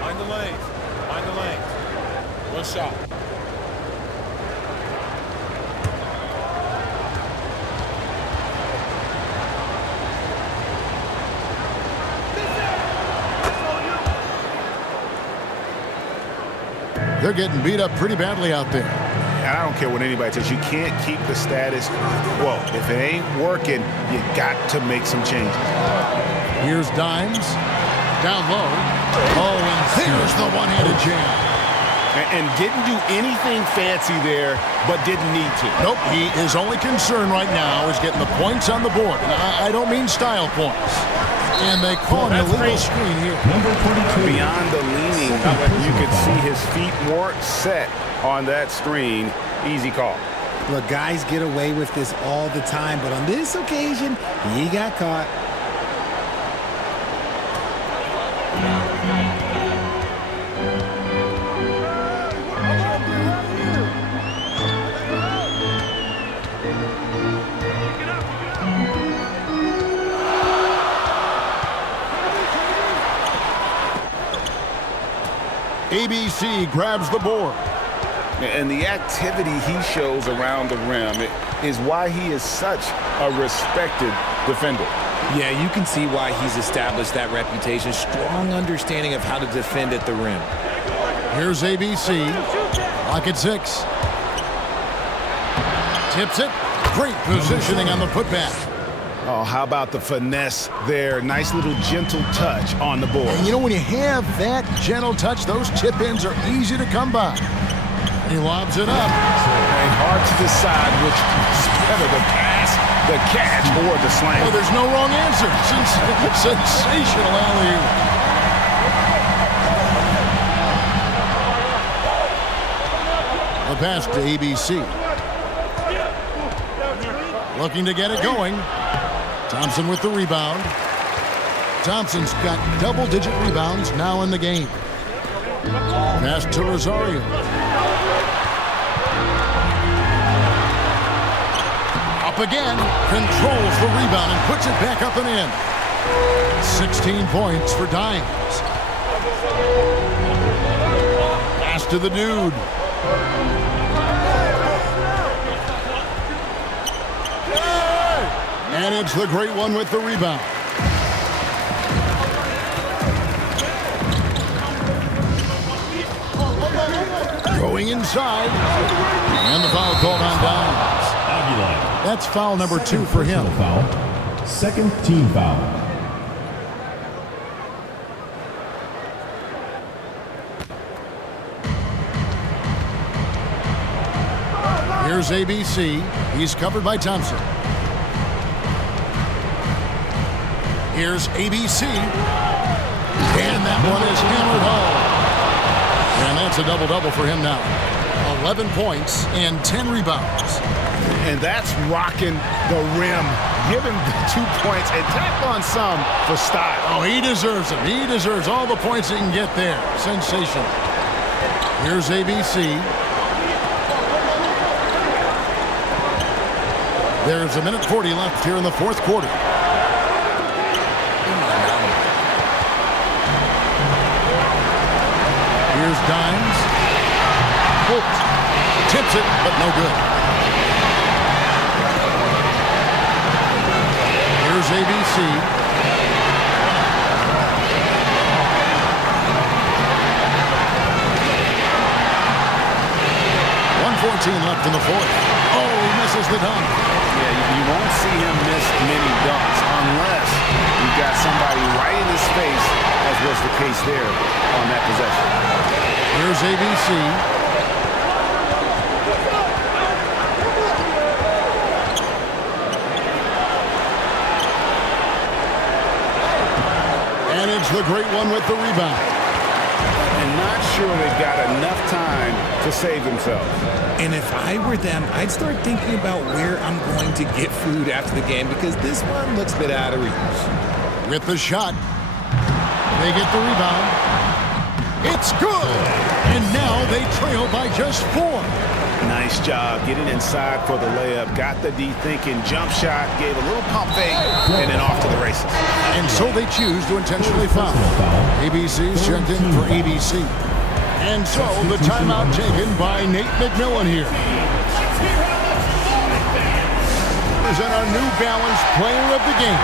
Find the lanes. Find the lanes. One shot. They're getting beat up pretty badly out there. And I don't care what anybody says. You can't keep the status quo. If it ain't working, you got to make some changes. Here's Dimes. Down low. Oh, and there's the one-handed jam. And didn't do anything fancy there, but didn't need to. Nope, his only concern right now is getting the points on the board. And I don't mean style points. And they call an illegal screen here. Number 22. Beyond the leaning, you could see his feet more set on that screen. Easy call. Look, guys get away with this all the time, but on this occasion, he got caught. ABC grabs the board. And the activity he shows around the rim is why he is such a respected defender. Yeah, you can see why he's established that reputation. Strong understanding of how to defend at the rim. Here's ABC. Lock at 6. Tips it. Great positioning on the putback. Oh, how about the finesse there? Nice little gentle touch on the board. And you know, when you have that gentle touch, those chip-ins are easy to come by. He lobs it up. And hard to decide which is better, the pass, the catch, or the slam. Oh, there's no wrong answer. Sensational alley-oop. The pass to ABC. Looking to get it going. Thompson with the rebound. Thompson's got double-digit rebounds now in the game. Pass to Rosario. Up again. Controls the rebound and puts it back up and in. 16 points for Dimes. Pass to the dude. And it's the great one with the rebound. Going inside. And the foul called on Dimes. That's foul number 2 for him. Foul. Second team foul. Here's ABC. He's covered by Thompson. Here's ABC. And that one is hammered home. And that's a double-double for him now. 11 points and 10 rebounds. And that's rocking the rim. Give him the 2 points and tack on some for style. Oh, he deserves them. He deserves all the points he can get there. Sensational. Here's ABC. There's a minute 40 left here in the fourth quarter. Here's Dimes. Holt tips it, but no good. Here's ABC. .114 left in the fourth. Oh, he misses the dunk. Yeah, you won't see him miss many dunks unless you've got somebody right in his face, as was the case there on that possession. Here's ABC. And it's the great one with the rebound. And I'm not sure they've got enough time to save themselves. And if I were them, I'd start thinking about where I'm going to get food after the game because this one looks a bit out of reach. With the shot, they get the rebound. It's good! And now they trail by just 4. Nice job getting inside for the layup. Got the D-thinking jump shot, gave a little pump fake, and then off to the races. And so they choose to intentionally foul. ABC's checked in for ABC. And so the timeout taken by Nate McMillan here. Present our New Balance player of the game.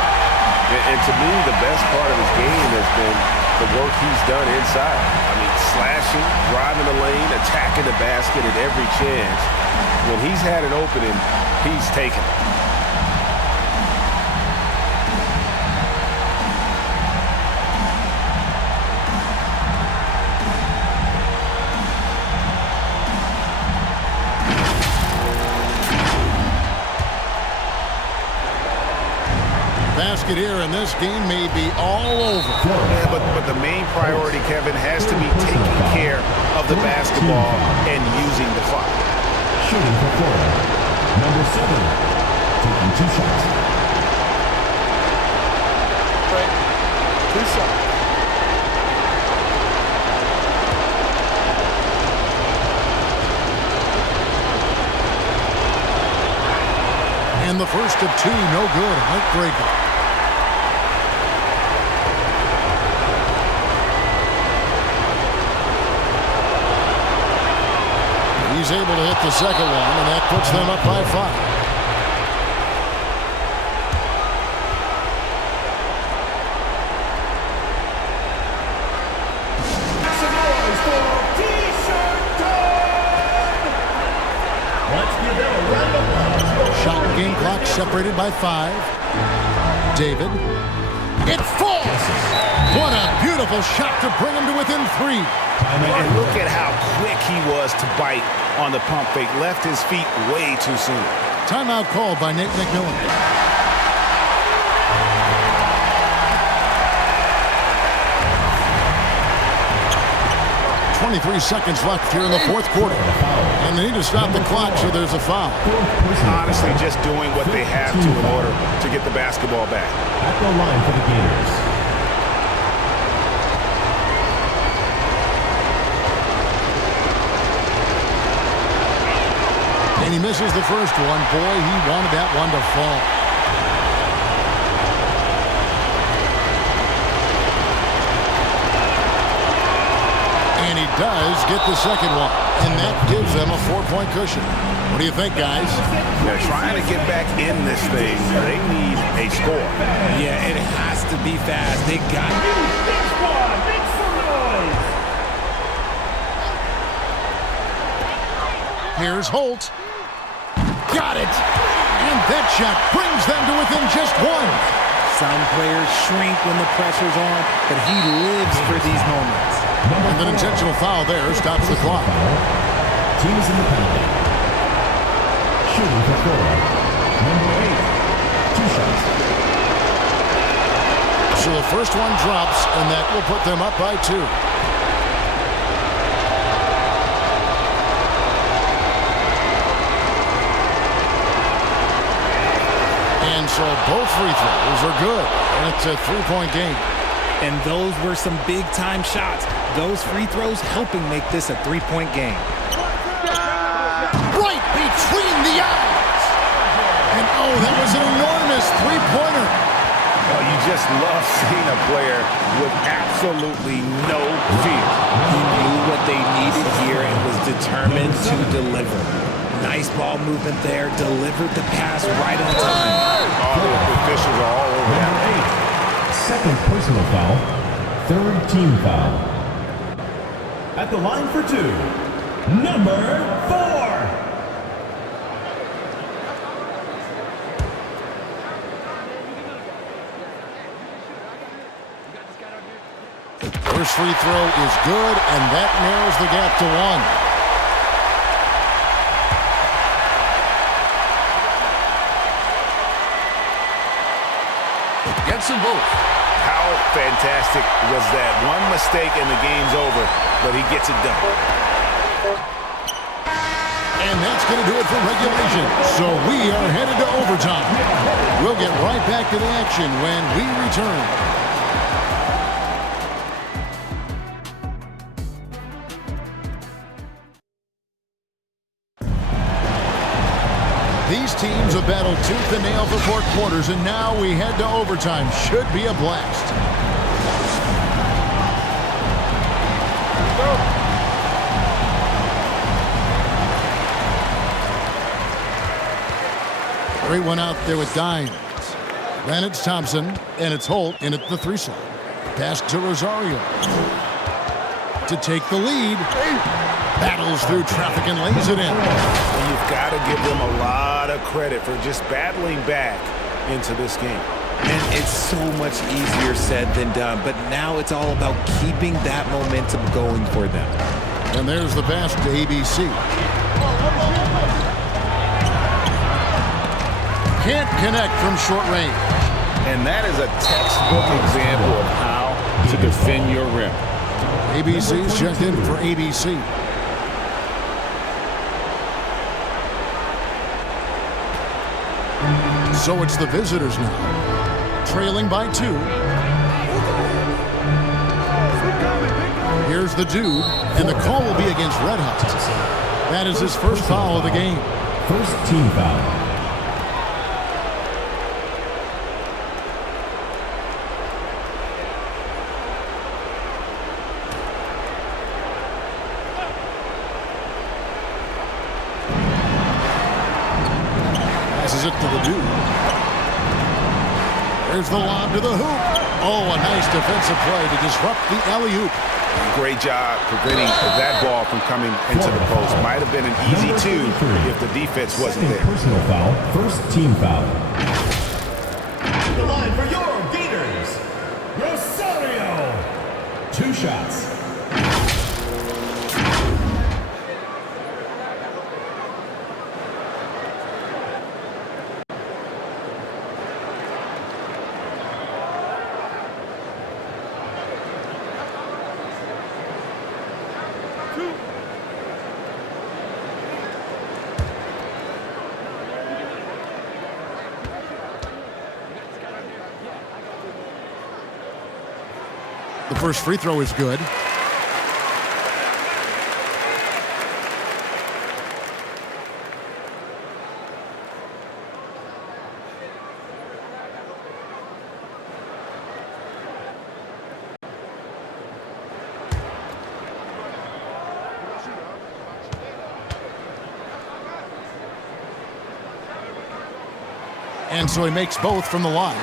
And to me, the best part of his game has been the work he's done inside. I mean, slashing, driving the lane, attacking the basket at every chance. When he's had an opening, he's taken it. Basket here, and this game may be all over. Yeah, but the main priority, Kevin, has to be taking care of the basketball and using the clock. Shooting for Florida. Number 7, taking 2 shots. Right. 2 shots. And the first of 2, no good. Heartbreaker. He's able to hit the second one, and that puts them up by 5. Shot and game clock separated by 5. David. It falls! What a beautiful shot to bring him to within 3. And look at how quick he was to bite on the pump fake. Left his feet way too soon. Timeout called by Nate McMillan. 23 seconds left here in the 4th quarter. And they need to stop the clock, so there's a foul. Honestly, just doing what they have to in order to get the basketball back. At the line for the Gators. And he misses the first one. Boy, he wanted that one to fall. And he does get the second one. And that gives them a 4-point cushion. What do you think, guys? They're trying to get back in this thing. They need a score. Yeah, it has to be fast. They got it. Make some noise. Here's Holt. Got it! And that shot brings them to within just 1. Some players shrink when the pressure's on, but he lives for these moments. And an intentional foul there stops the clock. Team is in the penalty. Shooting for Florida. Number 8, 2 shots. So the first one drops, and that will put them up by 2. And so both free throws are good. And it's a 3-point game. And those were some big-time shots. Those free throws helping make this a 3-point game. Right between the eyes. And oh, that was an enormous 3-pointer. Oh, you just love seeing a player with absolutely no fear. He knew what they needed here and was determined to deliver. Nice ball movement there. Delivered the pass right on time. Oh, the officials are all over that. 2nd personal foul. 3rd team foul. At the line for 2, number 4. First free throw is good, and that narrows the gap to 1. Gets them both. How How fantastic was that? One mistake and the game's over, but he gets it done. And that's going to do it for regulation. So we are headed to overtime. We'll get right back to the action when we return. These teams have battled tooth and nail for 4 quarters, and now we head to overtime. Should be a blast. Great one out there with Dines. Then it's Thompson, and it's Holt in at the 3 slot. Pass to Rosario. To take the lead. Battles through traffic and lays it in. And you've got to give them a lot of credit for just battling back into this game. And it's so much easier said than done, but now it's all about keeping that momentum going for them. And there's the pass to ABC. Can't connect from short range. And that is a textbook example of how to defend your rim. ABC's checked in for ABC. So it's the visitors now, trailing by 2. Here's the dude, and the call will be against Red Hot. That is his first foul of the game. First team foul. Passes it to the dude. There's the lob to the hoop. Oh, a nice defensive play to disrupt the alley-oop. Great job preventing that ball from coming into the post. Might have been an easy 2 if the defense wasn't there. Personal foul. First team foul. The line for your Gators, Rosario. 2 shots. The first free throw is good. And so he makes both from the line.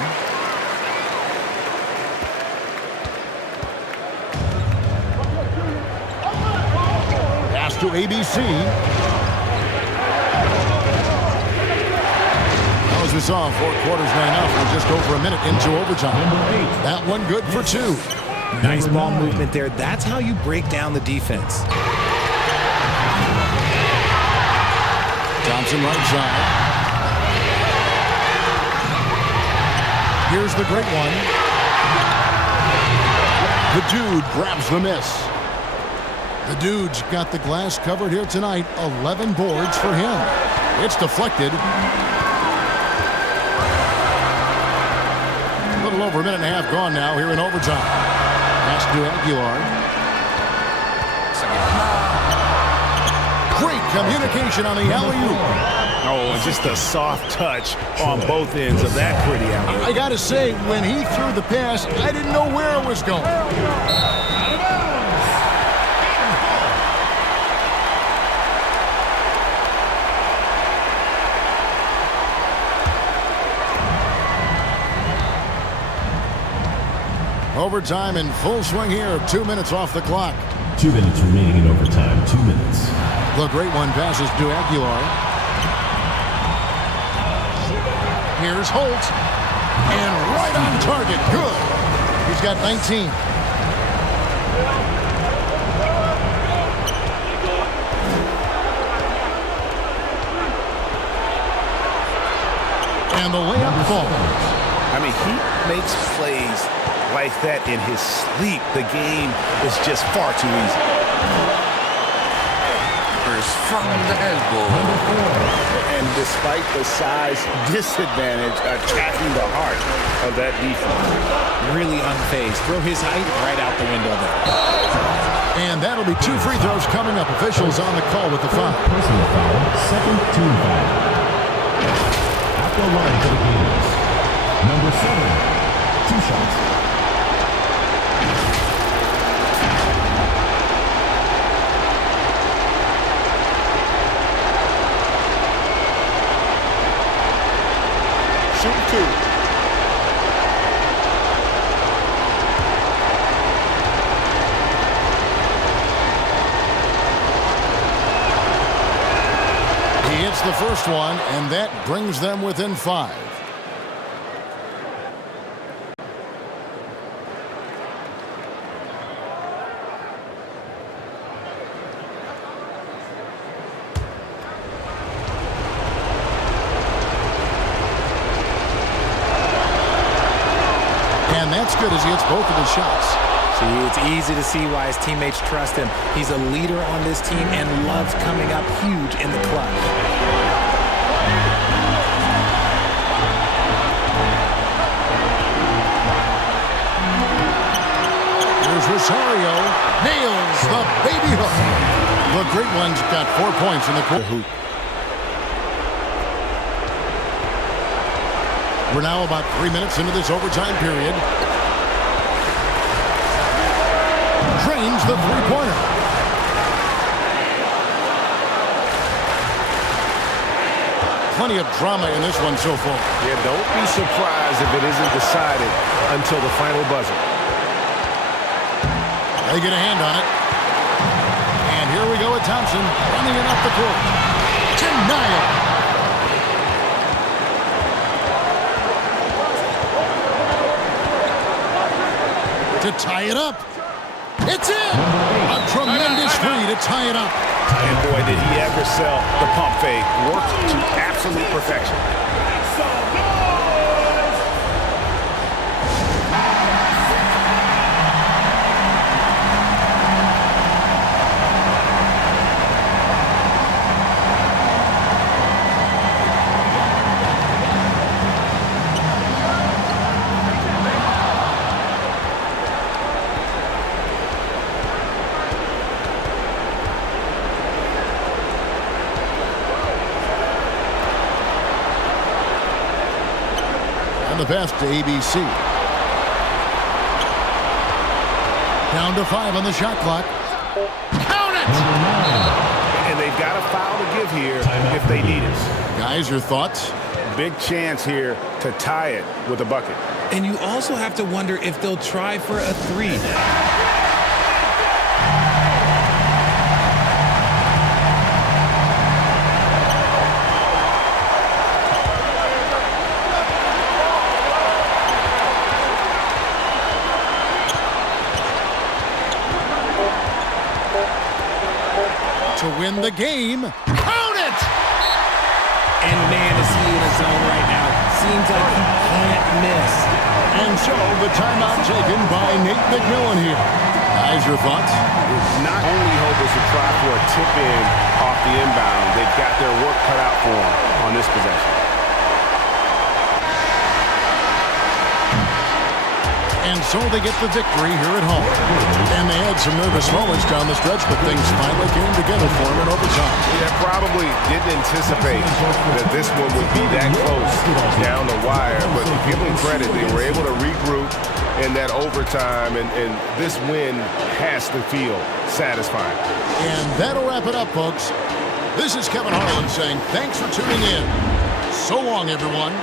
Pass to ABC. As we saw, 4 quarters right now. We're just over a minute into overtime. That one good for 2. Nice ball movement there. That's how you break down the defense. Thompson right side. Here's the great one. The dude grabs the miss. The dude's got the glass covered here tonight. 11 boards for him. It's deflected. A little over a minute and a half gone now here in overtime. Pass to Aguilar. Great communication on the alley-oop. Oh, and just a soft touch on both ends of that pretty alley. I got to say, when he threw the pass, I didn't know where it was going. Overtime in full swing here. 2 minutes off the clock. 2 minutes remaining in overtime. 2 minutes. The great one passes to Aguilar. Here's Holt. And right on target. Good. He's got 19. And the layup falls. I mean, he makes plays like that in his sleep. The game is just far too easy. First from the elbow. And despite the size disadvantage, attacking the heart of that defense. Really unfazed. Throw his height right out the window there. And that'll be 2 free throws coming up. Officials on the call with the foul. Personal foul, second team foul. At the line for the Gators. Number 7, 2 shots. Shoot 2. He hits the first one, and that brings them within 5. And that's good as he hits both of his shots. See, it's easy to see why his teammates trust him. He's a leader on this team and loves coming up huge in the clutch. Here's Rosario. Nails the baby hook. The great one's got 4 points in the hoop. We're now about 3 minutes into this overtime period. Drains the three-pointer. Plenty of drama in this one so far. Yeah, don't be surprised if it isn't decided until the final buzzer. They get a hand on it. And here we go with Thompson running it up the court. Deny it. To tie it up. It's in! A tremendous three to tie it up. And boy, did he ever sell the pump fake. Worked to absolute perfection. The pass to ABC. Down to 5 on the shot clock. Count it! And they've got a foul to give here if they need it. Guys, your thoughts? Big chance here to tie it with a bucket. And you also have to wonder if they'll try for a 3. To win the game. Count it! And man, is he in a zone right now. Seems like he can't miss. And so the timeout taken by Nate McMillan here. Guys, your thoughts? Not only hoping to try for a tip-in off the inbound, they've got their work cut out for them on this possession. And so they get the victory here at home. And they had some nervous moments down the stretch, but things finally came together for them in overtime. Yeah, probably didn't anticipate that this one would be that close down the wire, but give them credit. They were able to regroup in that overtime, and this win has to feel satisfying. And that'll wrap it up, folks. This is Kevin Harlan saying thanks for tuning in. So long, everyone.